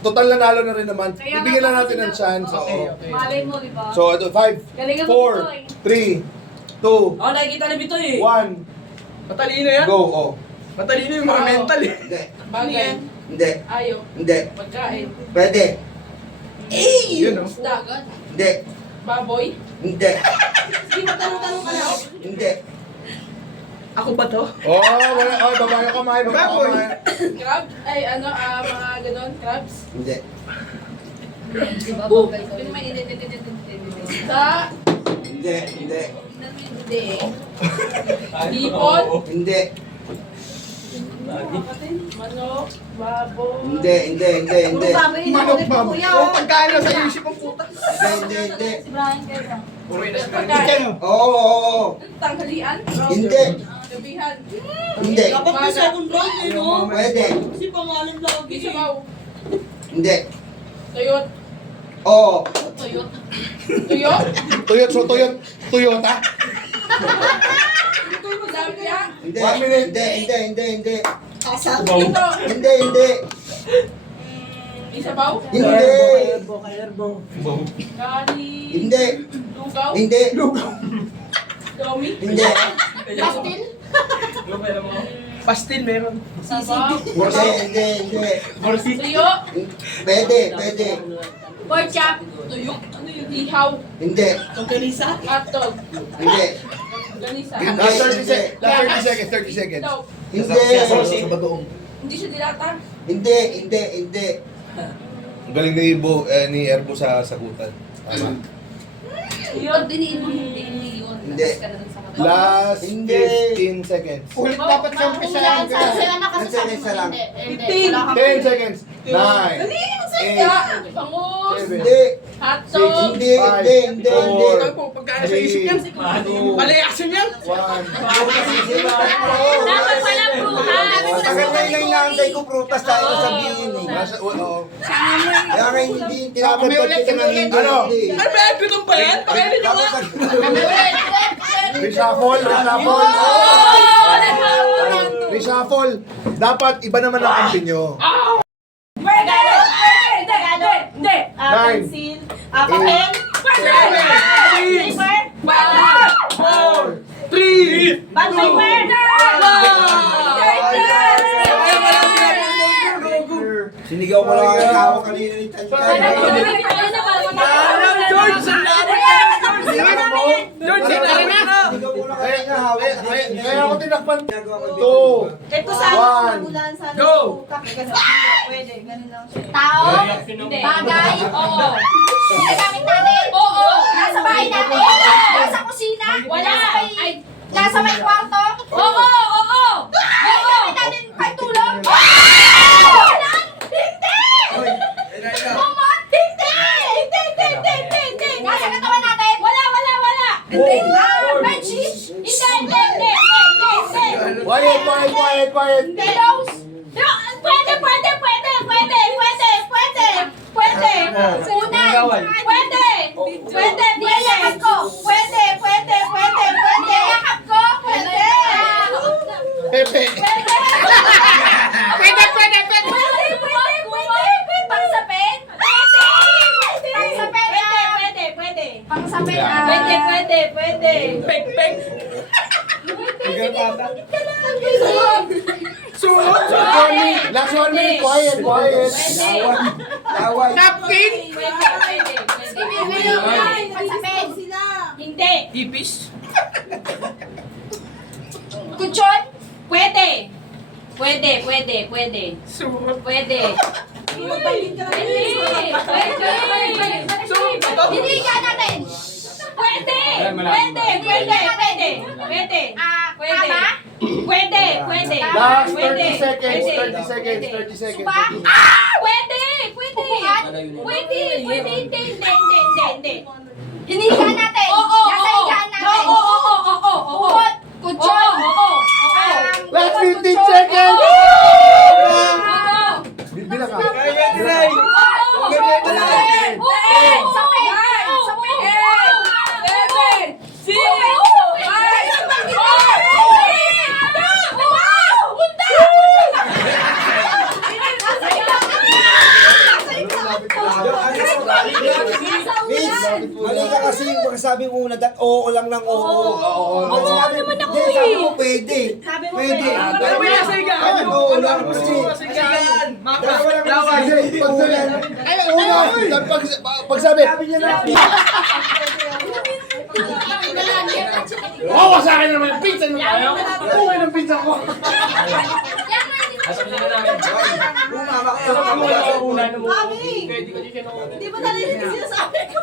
Total nanalo na rin naman. Bibigyan lang natin ng chance. Oo. Malay mo, di ba? So, ito, 5, Galingan mo 4, 3, 2, Oh, nakikita na bito eh. 1, Matalino yan. go. Oh. Matalino yung mga mental eh. Hindi. Bagay. Hindi. Ayaw. Hindi. Pagkain. Pwede. Yun o. Isda. Hindi. Baboy. Hindi. Sige, matanong-tanong ka lang. Hindi. Ako ba to? Oh, wala. Oh, babae kamay, babae kamay. Crab? Ay, ano, mga ganon, crabs? Hindi. Di ba? Bagay ko. Pwede may isda. Hindi. Hindi. Hindi. Hipon. Hindi. Manok. Baboy. Hindi. Manok ba? Oo, pagkain lang sa isip ang puta. Hindi. Si Brian kayo. Pagkain. Oo. Tanghalian. Hindi. Gabihan. Hindi. Dapat may second round eh, no? Pwede. Kasi pangalan lagi. Sabaw. Hindi. Tuyot. Oo. Tuyot. Tuyo? Toyota. Tuyo mo sabi niya? Hindi, 1 minute. hindi. Ito. Hindi. Isabaw? Hindi. Gani. Hindi. Lugaw? Hindi. Domi? Hindi. Pastil? Pastil meron. Sabaw? Hindi. Tuyo? Pwede. Pork chop. Tuyo? Ano yun? Ihaw? Hindi. Hotdog? Hindi. Ganisa? Last 30 seconds. 30 seconds. Ito. Hindi. Hindi siya dilata? Hindi. Ang galing ni Erbo sa sagutan. Tama. Yun, diniin mo hindi yun. Hindi. Tapos ka na dun sa katabi. Last Hindi. 15 seconds. Ulit dapat siyang pisahan. Sa'yo na kasi sabi mo, Isa lang. hindi. Wala kang- 10 seconds. 9. Dali, magsaya! Bangus! Hindi. Hotdog! Hindi. Ikaw po, pagkaan sa isip yan. Palayasin yan. 1. Dapat walang prutas. Tagal na yung inaantay ko prutas tayo sabihin eh. Kaya nga hindi tinapagpag kita ng hindi. Ano? Ay, may agutong pa yan? Pakainin nyo nga. Reshuffle. Dapat iba naman ang kampi nyo. Pwede! Hindi! Nine. Pencil. Papel. Paper. Four, three, Band paper. Sinigaw ko lang ang tao kanina ni Tantan. George! George, tara na! Sinigaw ko lang kanina hawak. Kaya ako tinakpan. Ginagawa ko 2. Ito sana One. magulan sana. Go! Utak, eh, kasi hindi pwede. Ganun lang siya. Tao. Hindi. Bagay. Oo. Ginagamit natin. Oo. Nasa bahay natin. Nasa kusina. Wala. Ay. Nasa may kwarto. Oo! Oo! Ginagamit natin kay tulog. Kumot. Hindi. Nasa katawan natin. Wala. Bedsheet. Hindi. Quiet. Pillows. Pwede. Unan. Pwede. Niyayakap ko. Pwede. Niyayakap ko. Pwede. Pepe. Pangsapin. Pangsapin. Pwede. Pek. Last 1 minute. Quiet. Laway. Napkin! Pangsapin. Hindi. Ipis. Kutsyon. Pwede. Suot. Pwede. Hinihiga natin. Pwede. Last 30 seconds. 30 seconds. Supa. Pwede. Upuan. Hindi. Hinihiga natin. Oo. Nasa higaan natin. Oo. Ukot. Kutsyon. Last 15 seconds. Bilang ka. Miss, mali ka kasi yung pagkasabing una, that oo lang ng oo. Oo. Sabi naman ako eh. Sabi mo pwede. Pwede. Ano ba yung sigaw? Ay, oo lang kasi. Sigawan! Dalawa lang Laway! kasi. Oo lang. Ay, una. Pagsabi. Sabi niya na. Wawa sa akin naman yung pizza nyo tayo. Buhay ng pizza ko. Umama ka. Di ba narinig yung sinasabi ko?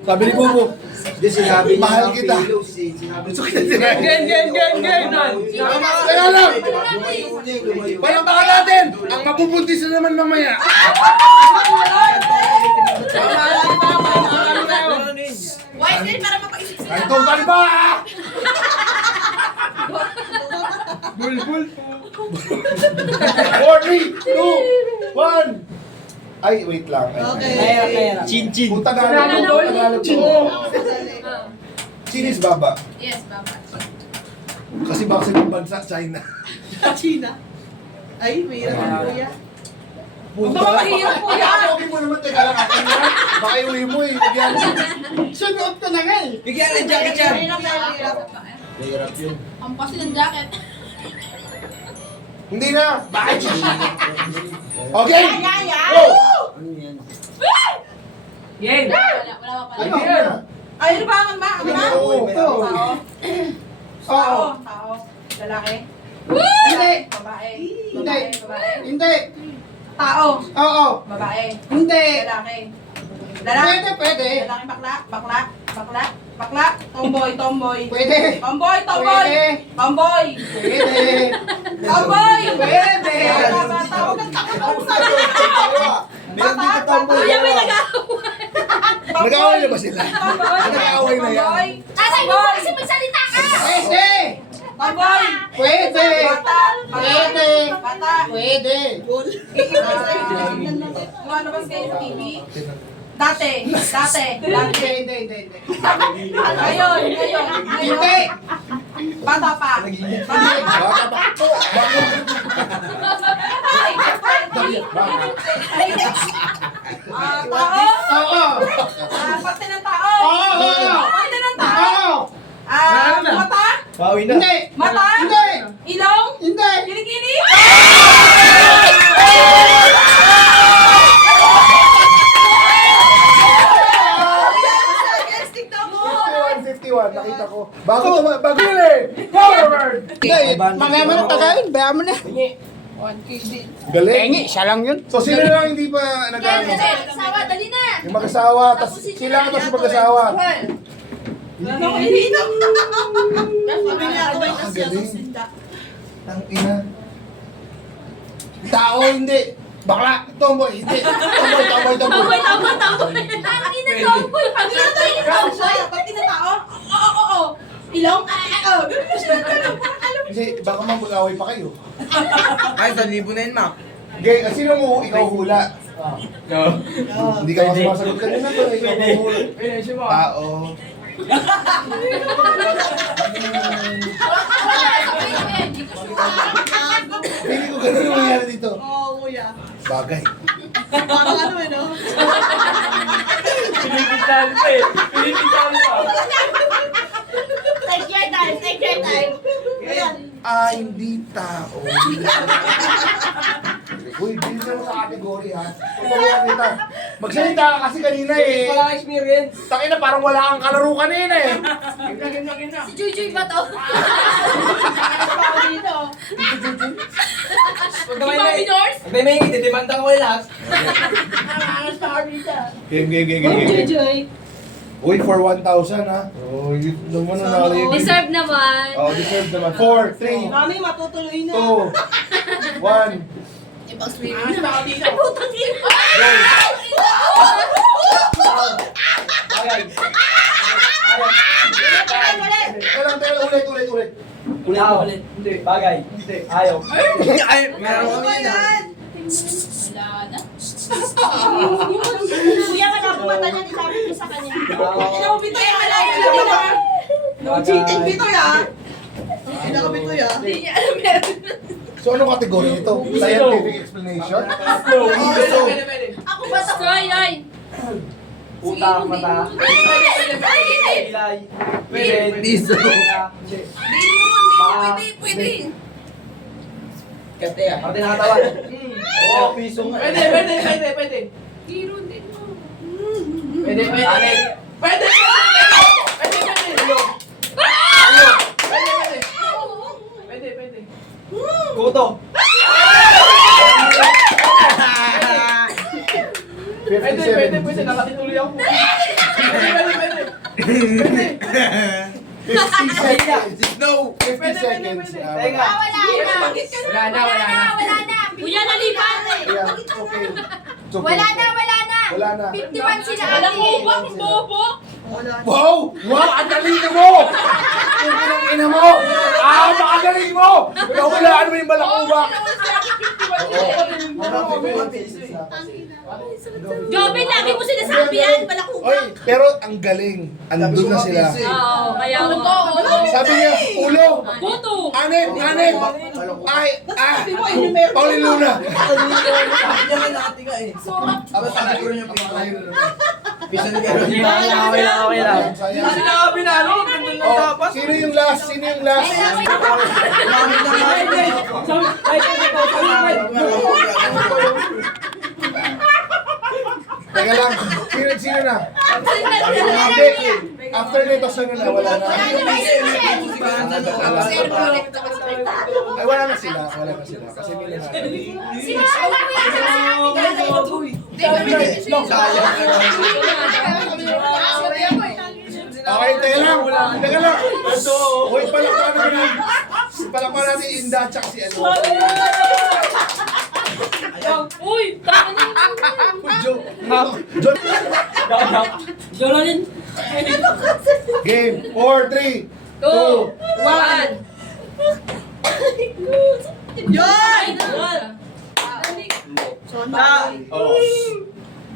Sabi ni Bubo. Hindi, sinabi niya Mahal ng kita. Pilos eh. Sinabi Gusto niya. kita. Kaya lang. Walang baka natin. Ang mabubuntis na naman mamaya. White din para mapaisip sila. Ay, total ba? Bulbul. 4, 3, 2, 1. Ay, wait lang. Kaya. Chin-chin. Kung Tagalog po, Tagalog po. Chinis baba. Yes, baba. Kasi baka sa ibang bansa, China. China. Ay, mahirap ang kuya. Puta. mahirap po yan. Ako, mo naman, teka lang ako na. Baka iuwi mo eh. Nagyan. Sunuot ko na nga eh. Bigyan ng jacket yan. Mahirap yun. Ang pasi ng jacket. Hindi na. Bakit? Okay. Go. Ano yan? Yan. Wala pa pala. Ano yan? Ay, ano ba ang ma? Ang ma? Oo. Tao. Tao. Lalaki. Hindi. Babae. Hindi. Babae. Hindi. Tao. Oo. Babae. Hindi. Lalaki. Lalaki. Pwede. Lalaki bakla. Bakla. Bakla. Bakla. Tomboy. Tomboy. Pwede. Tomboy. Tomboy. Pwede. Tomboy. Pwede. Tomboy. Pwede. Bata. Huwag kang takot. Binandito tambo. Kuya, may nag-aaway. Nag-aaway na ba sila? Nag-aaway na yan. Tatay mo kasi magsalita ka! Pwede. Tomboy. Pwede. Bata. Pwede. Bata. Pwede. Lumalabas kayo sa TV? Dati. Hindi. Ngayon. Hindi. Bata pa. Bata pa. Ay, tao? Oo. Parte ng tao? Oo. Parte ng tao? Oo. Mata? Bawi na. Hindi. Mata? Hindi. Ilong? Hindi. Kilikili? Nakita ko. Bago yun eh. Forward. Hindi. Mamaya mo na tagain. Bayan mo na. Galing. Siya lang yun. So sino lang hindi pa nag-ano? Sawa, dali na! Yung mag-asawa, tas sila tapos yung mag-asawa. Nakahihinaw. Sabi niya ako ay Ang galing. Ang ina. Tao hindi. Bakla. Tomboy. Hindi. Tomboy. Tama. Ang ina tomboy! Panginoon to yung tomboy! Parte ng tao? Oo. Ilong? Oo. Ganun mo siya nagtanong. Alam mo. Kasi baka mag-away pa kayo. Ay, 1,000 na yun, Mac. Okay, sino mo ikaw hula? Hindi ka sumasagot kanina to. Ikaw mo hula. Tao. Hindi ko ganun yung nangyari dito. Oo, kuya. Bagay. Parang ano eh, no? Pinipitan pa eh. Pinipitan pa. Take your time. Hindi tao. Uy, hindi mo sa category ha. Tutulungan kita. Magsalita ka kasi kanina eh. Wala experience. Takina parang wala kang kalaro kanina eh. Gina. Si Jujuy ba to? Dito. Huwag naman na eh. Huwag may didemanda ko lahat. Game. Joy. Uy, for 1,000 ha. Oh, yun naman ang nalagay. Deserve naman. Oh, deserve naman. 4, 3, Mami, matutuloy na. 2, 1. Ibang swimming na. Ay, putang ina. Ulit. Ulit. Hindi. Bagay. Hindi. Ayaw. Ay, meron kami yan. Wala na. Kuya, malabo mata niya. Isabi niyo sa kanya. Pinakabito yan. Malayo na. No cheating bito yan. Pinakabito yan. Hindi niya alam yan. So, ano kategory nito? Scientific explanation? Ako ba to? Try, ay. Utang, mata. Pilay. Pwede. Piso. Hindi. Pwede. Kete ah. Pati nakatawan. Oo, piso nga. Pwede. Hero din mo. Pwede. Pwede. Kuto. 50 seconds. Nakatituloy ako. 50 seconds. No. 50 seconds. Teka. Wala na. Kuya, nalipat. Yeah, okay. It's okay. Wala na. Wala na. 51 sila. Alam mo, bobo. Wow! Wow! Ang galing mo! Ang ina mo! Makagaling mo! Ikaw wala, ano yung balakubak? Oo. Jobin, lagi mo sinasabi yan. Wala ko. Oy, pero ang galing. Andun na sila. Oo, kaya Sabi niya, ulo. Buto. Anim. Ay, Pauli Luna. Okay lang. Sinabi na ano, ganda ng tapas. Sino yung last? Teka lang, sino na? Hindi. After nito, sino na? Wala na. Ay, wala na sila. Kasi nila na. Okay, teka lang. Uy, palakpan natin yung Inda tsaka si ano. Uy, John. Game. 4, 3, 2, 1.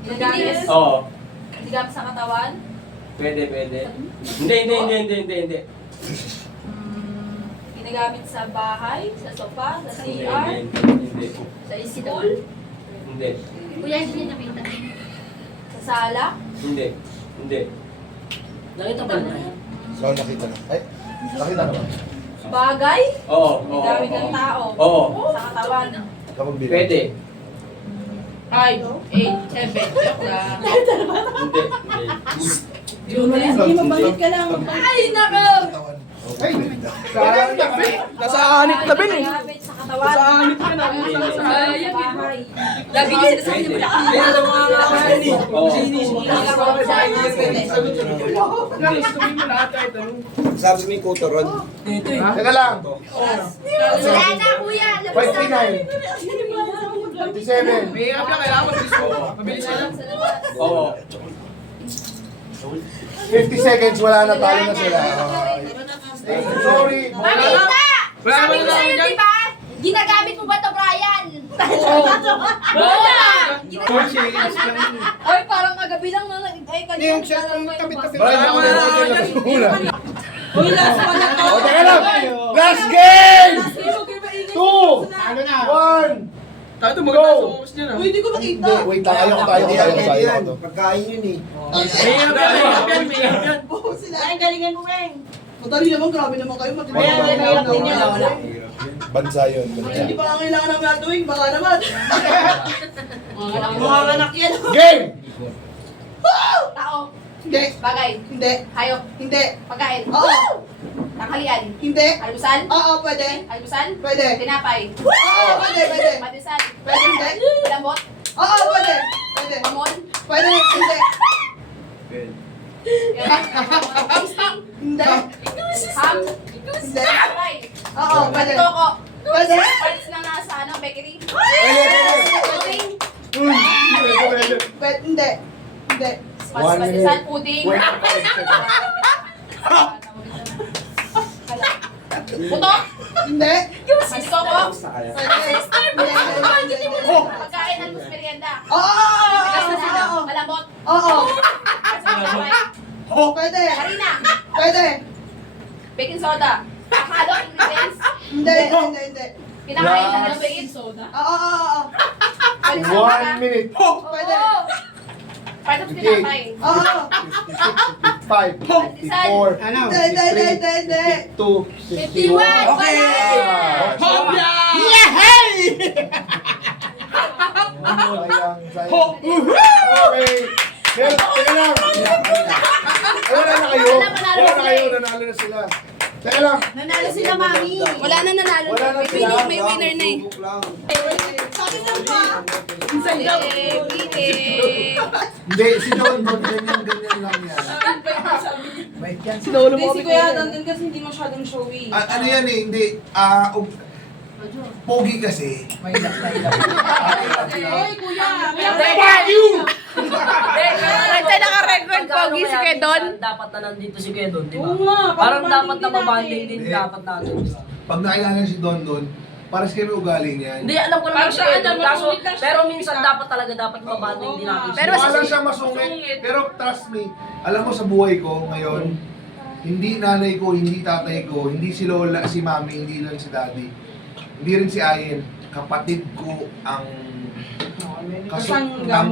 Ginagamit? Oo. Ginagamit sa katawan? Pwede. Hindi. Ginagamit sa bahay? Sa sofa? Sa CR? Hindi. Sa school? Hindi. Kuya, hindi niya nakita. Sa sala? Hindi. Nakita ba na? So, nakita na. Ay, nakita na ba? Bagay? Oo. Ginagamit ng tao? Oo. Sa katawan? Kapag bilang. Pwede. 5, 8, 7. Joke lang. Hindi. Hindi, mabalik ka lang. Ay, nako! Ay, Nasa anit na bin eh. Ginagamit sa katawan? Nasa anit ka na. Sa bahay? Lagi niya sinasabi niya Oo. Sabi mo yung kutoron. teka lang. Wala na, kuya! 59. 57. May hirap lang kaya mabilis ka lang. Oo. 50 seconds, wala na, talo na sila. Sorry. Mamita! Wala Sabi naman ko sa'yo, lang di ba? Ginagamit mo ba to, Brian? Wala! Ay, parang kagabi lang na ay kanina. Uy, last one na to. O, teka lang. Last game! 2, 1. Tayo maganda sa focus niya na. Uy, hindi ko makita. Hindi, wait lang. Tayo. Yan. Pagkain yun eh. May hirap yan. Ay, galingan mo, Weng. Madali naman, grabe naman kayo. Matindi. Mahirap din yan. Bansa yun. Hindi pa ang kailangan ng gagawin, baka naman. Mga anak yan. Game! Tao? Hindi. Bagay? Hindi. Hayop? Hindi. Pagkain? Oo. Tanghalian? Hindi. Almusal? Oo, pwede. Almusal? Pwede. Tinapay? Oo, pwede. Madisal? Pwede, hindi. Malambot? Oo, pwede. Pwede. Mamon? Pwede, hindi. Tasting? Hindi. Ham? Hindi. Fry? Oo, pwede. Toko? Pwede. Parts na nasa bakery? Pwede. Hindi. Hindi. Madisal? Pudding? Putok? Hindi. Madikoko? Pwede. Pagkain at merienda? Oo. Malambot? Oo. Tinapay? Pwede. Harina? Pwede. Baking soda? Halo ingredients? Hindi. Pinakain na ng baking soda? Oo. Pwede sa 1 minute. Pwede. Part of tinapay? Oo. 5, 54, Hindi. 2, 51! Okay. Sayang. Okay. Teka lang. Wala na kayo. Nanalo na sila. Teka lang. Nanalo sila, mami. Wala na nanalo. Wala na sila. May winner na eh. Subok lang. Sabi lang pa. Hindi, si Don, ganyan lang yan. Hindi, si Kuya nandun kasi hindi masyadong showy. Ano yan eh, hindi. Pogi kasi. Oy, Kuya. Kasi naka-record pogi si Kedon. Dapat na nandito si Kedon, di ba? Oo nga. Parang dapat na mabanding mabanding din natin. dapat natin. Pag nakilala si Don, Pares kayo ugali niyan. Hindi, alam ko naman Parang siya. saan, Kaso, masungit lang siya. pero minsan dapat mabanding din natin. Pero Wala siya masungit. Pero trust me, alam mo sa buhay ko ngayon, hindi nanay ko, hindi tatay ko, hindi si lola, si mami, hindi lang si daddy. Hindi rin si Ayen. Kapatid ko ang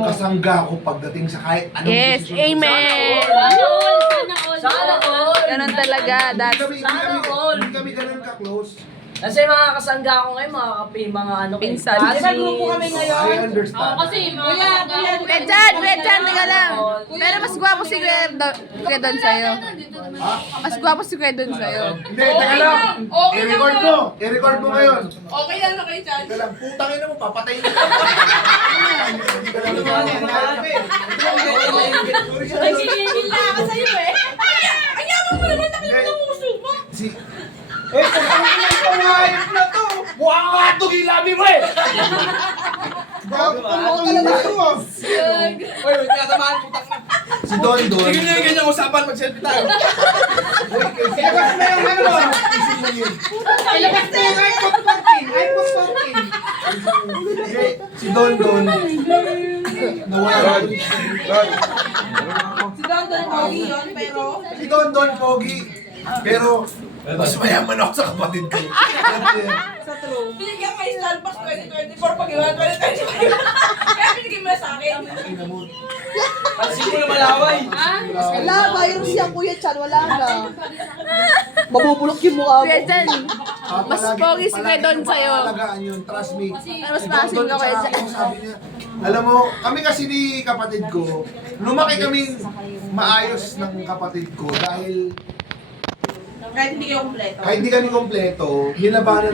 kasangga ko pagdating sa kahit anong Yes, desisyon. amen. Sana all, sana all. Sana all. Ganun talaga. Hindi kami, Sana all. hindi kami ganun ka-close. Kasi mga kasangga ko ngayon, mga ano, Pinsan. cousins. Di ba grupo kami ngayon? I understand. Oo, kasi mga Kuya, Kuya Jan, teka lang. Pero mas gwapo si Kuya Don sa'yo. Mas gwapo si Kuya Don sa'yo. Hindi, teka lang. Okay I-record lang. mo. I-record mo ngayon. Okay yan na kayo dyan. Teka lang, putangin na mo, papatayin ka. Nagigigil na ako sa'yo eh. Kaya mo naman nakita ng puso mo. Si... Eh, kung ang inang hayop na to! Buha nga ito, gilabi mo eh! Bago pa mo talaga to ah! Uy, wait, tinatamaan putang na. Si Don Don. Sige na yung ganyang usapan, mag-selfie tayo. Ilabas na yung ano mo! Ilabas na yung iPod 14! iPod 14! Si Don Don. Nawala. Si Don Don Pogi yun, pero... Si Don Don Pogi. Pero, mas mayaman ako sa kapatid ko. Sa true. Binigyan kay Starbucks 2024 pag iwan 2025. Kaya binigyan mo na sa akin. Pansin mo na malaway. Wala, virus yan Kuya Chan, wala na. Mabubulok yung mukha mo. Kuya Jan, mas pogi si Kuya Don sa'yo. Alagaan yun, trust me. Pero mas Si Don maasin Don, ka Kuya tsaka Jan. ako, sabi niya, alam mo, kami kasi ni kapatid ko, lumaki kaming maayos ng kapatid ko dahil Kahit hindi kayo kompleto. kahit hindi kami kompleto, nilabanan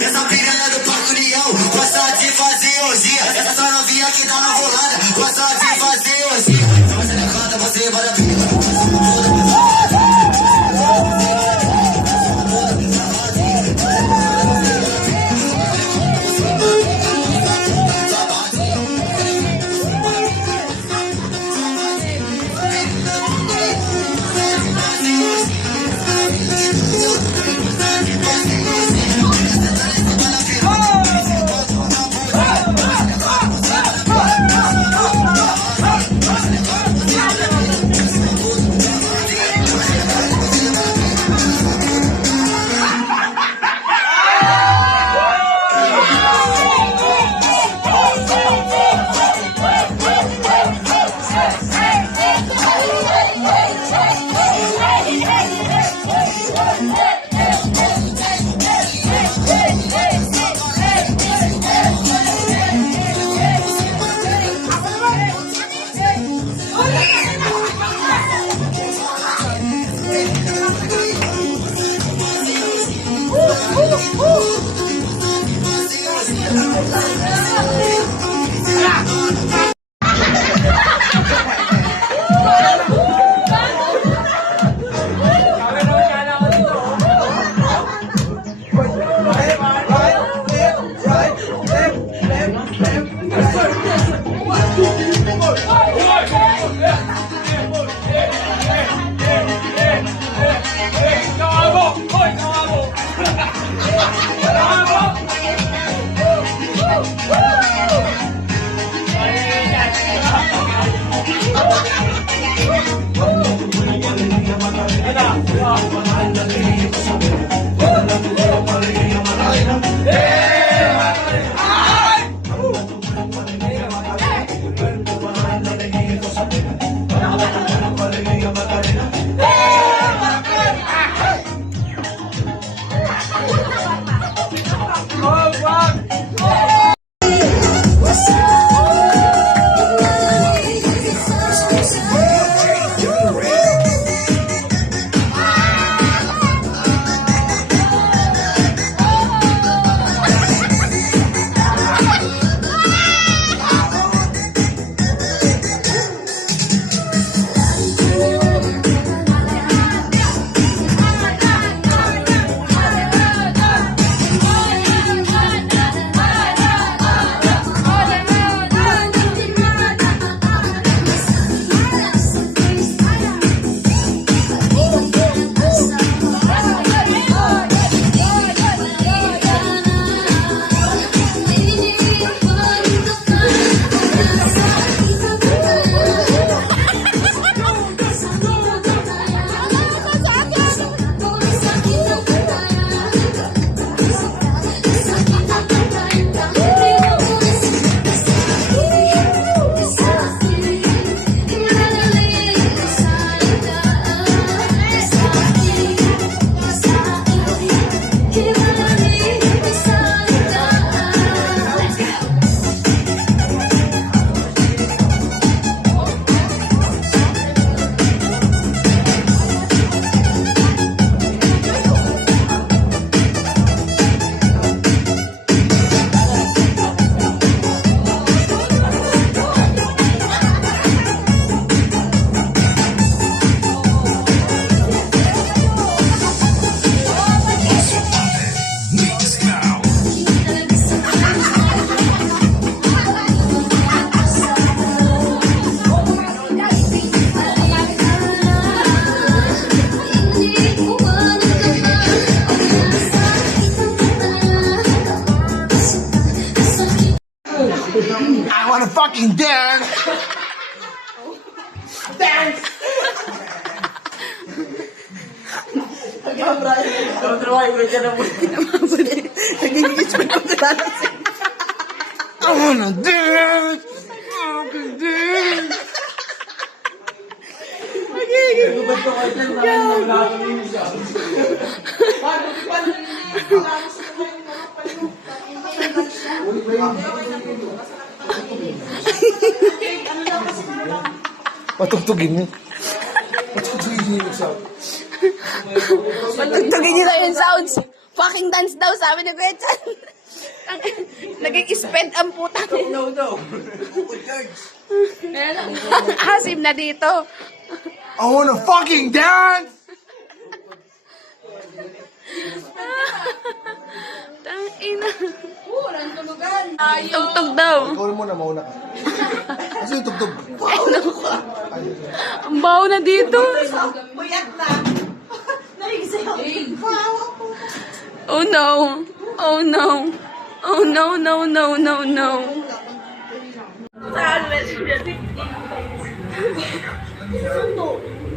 Essa piranha do Pacurião gosta de fazer orgia. Essa novinha que tá na rolada gosta de fazer orgia. Você levanta, você vai dar I wanna fucking dance! Dance! Nag-engagement ko sila na siya. I wanna dance! Patugtugin mo. Tugtugin niyo na yung sounds. Fucking dance daw, sabi ni Gretchen. Naging sped ang puta. No. Hasim na dito. I wanna fucking dance! Tangina. Tugtog daw. Ikaw muna, mauna ka. Kasi yung tugtog. Ang baho na dito. Oh no. Oh no. Oh no, no, no, no, no.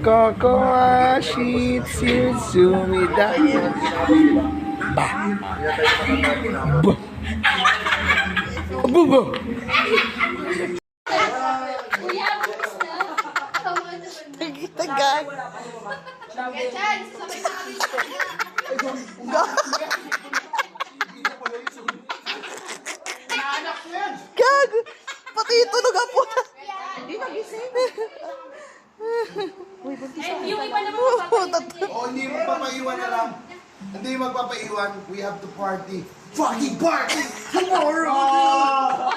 Kokoashi Tsuzumida. Bubo. Tagay. Gag! Pati yung tunog ang puta. Yung iba naman O, hindi magpapaiwan na lang. Hindi magpapaiwan. We have to party. Fucking party! Tomorrow!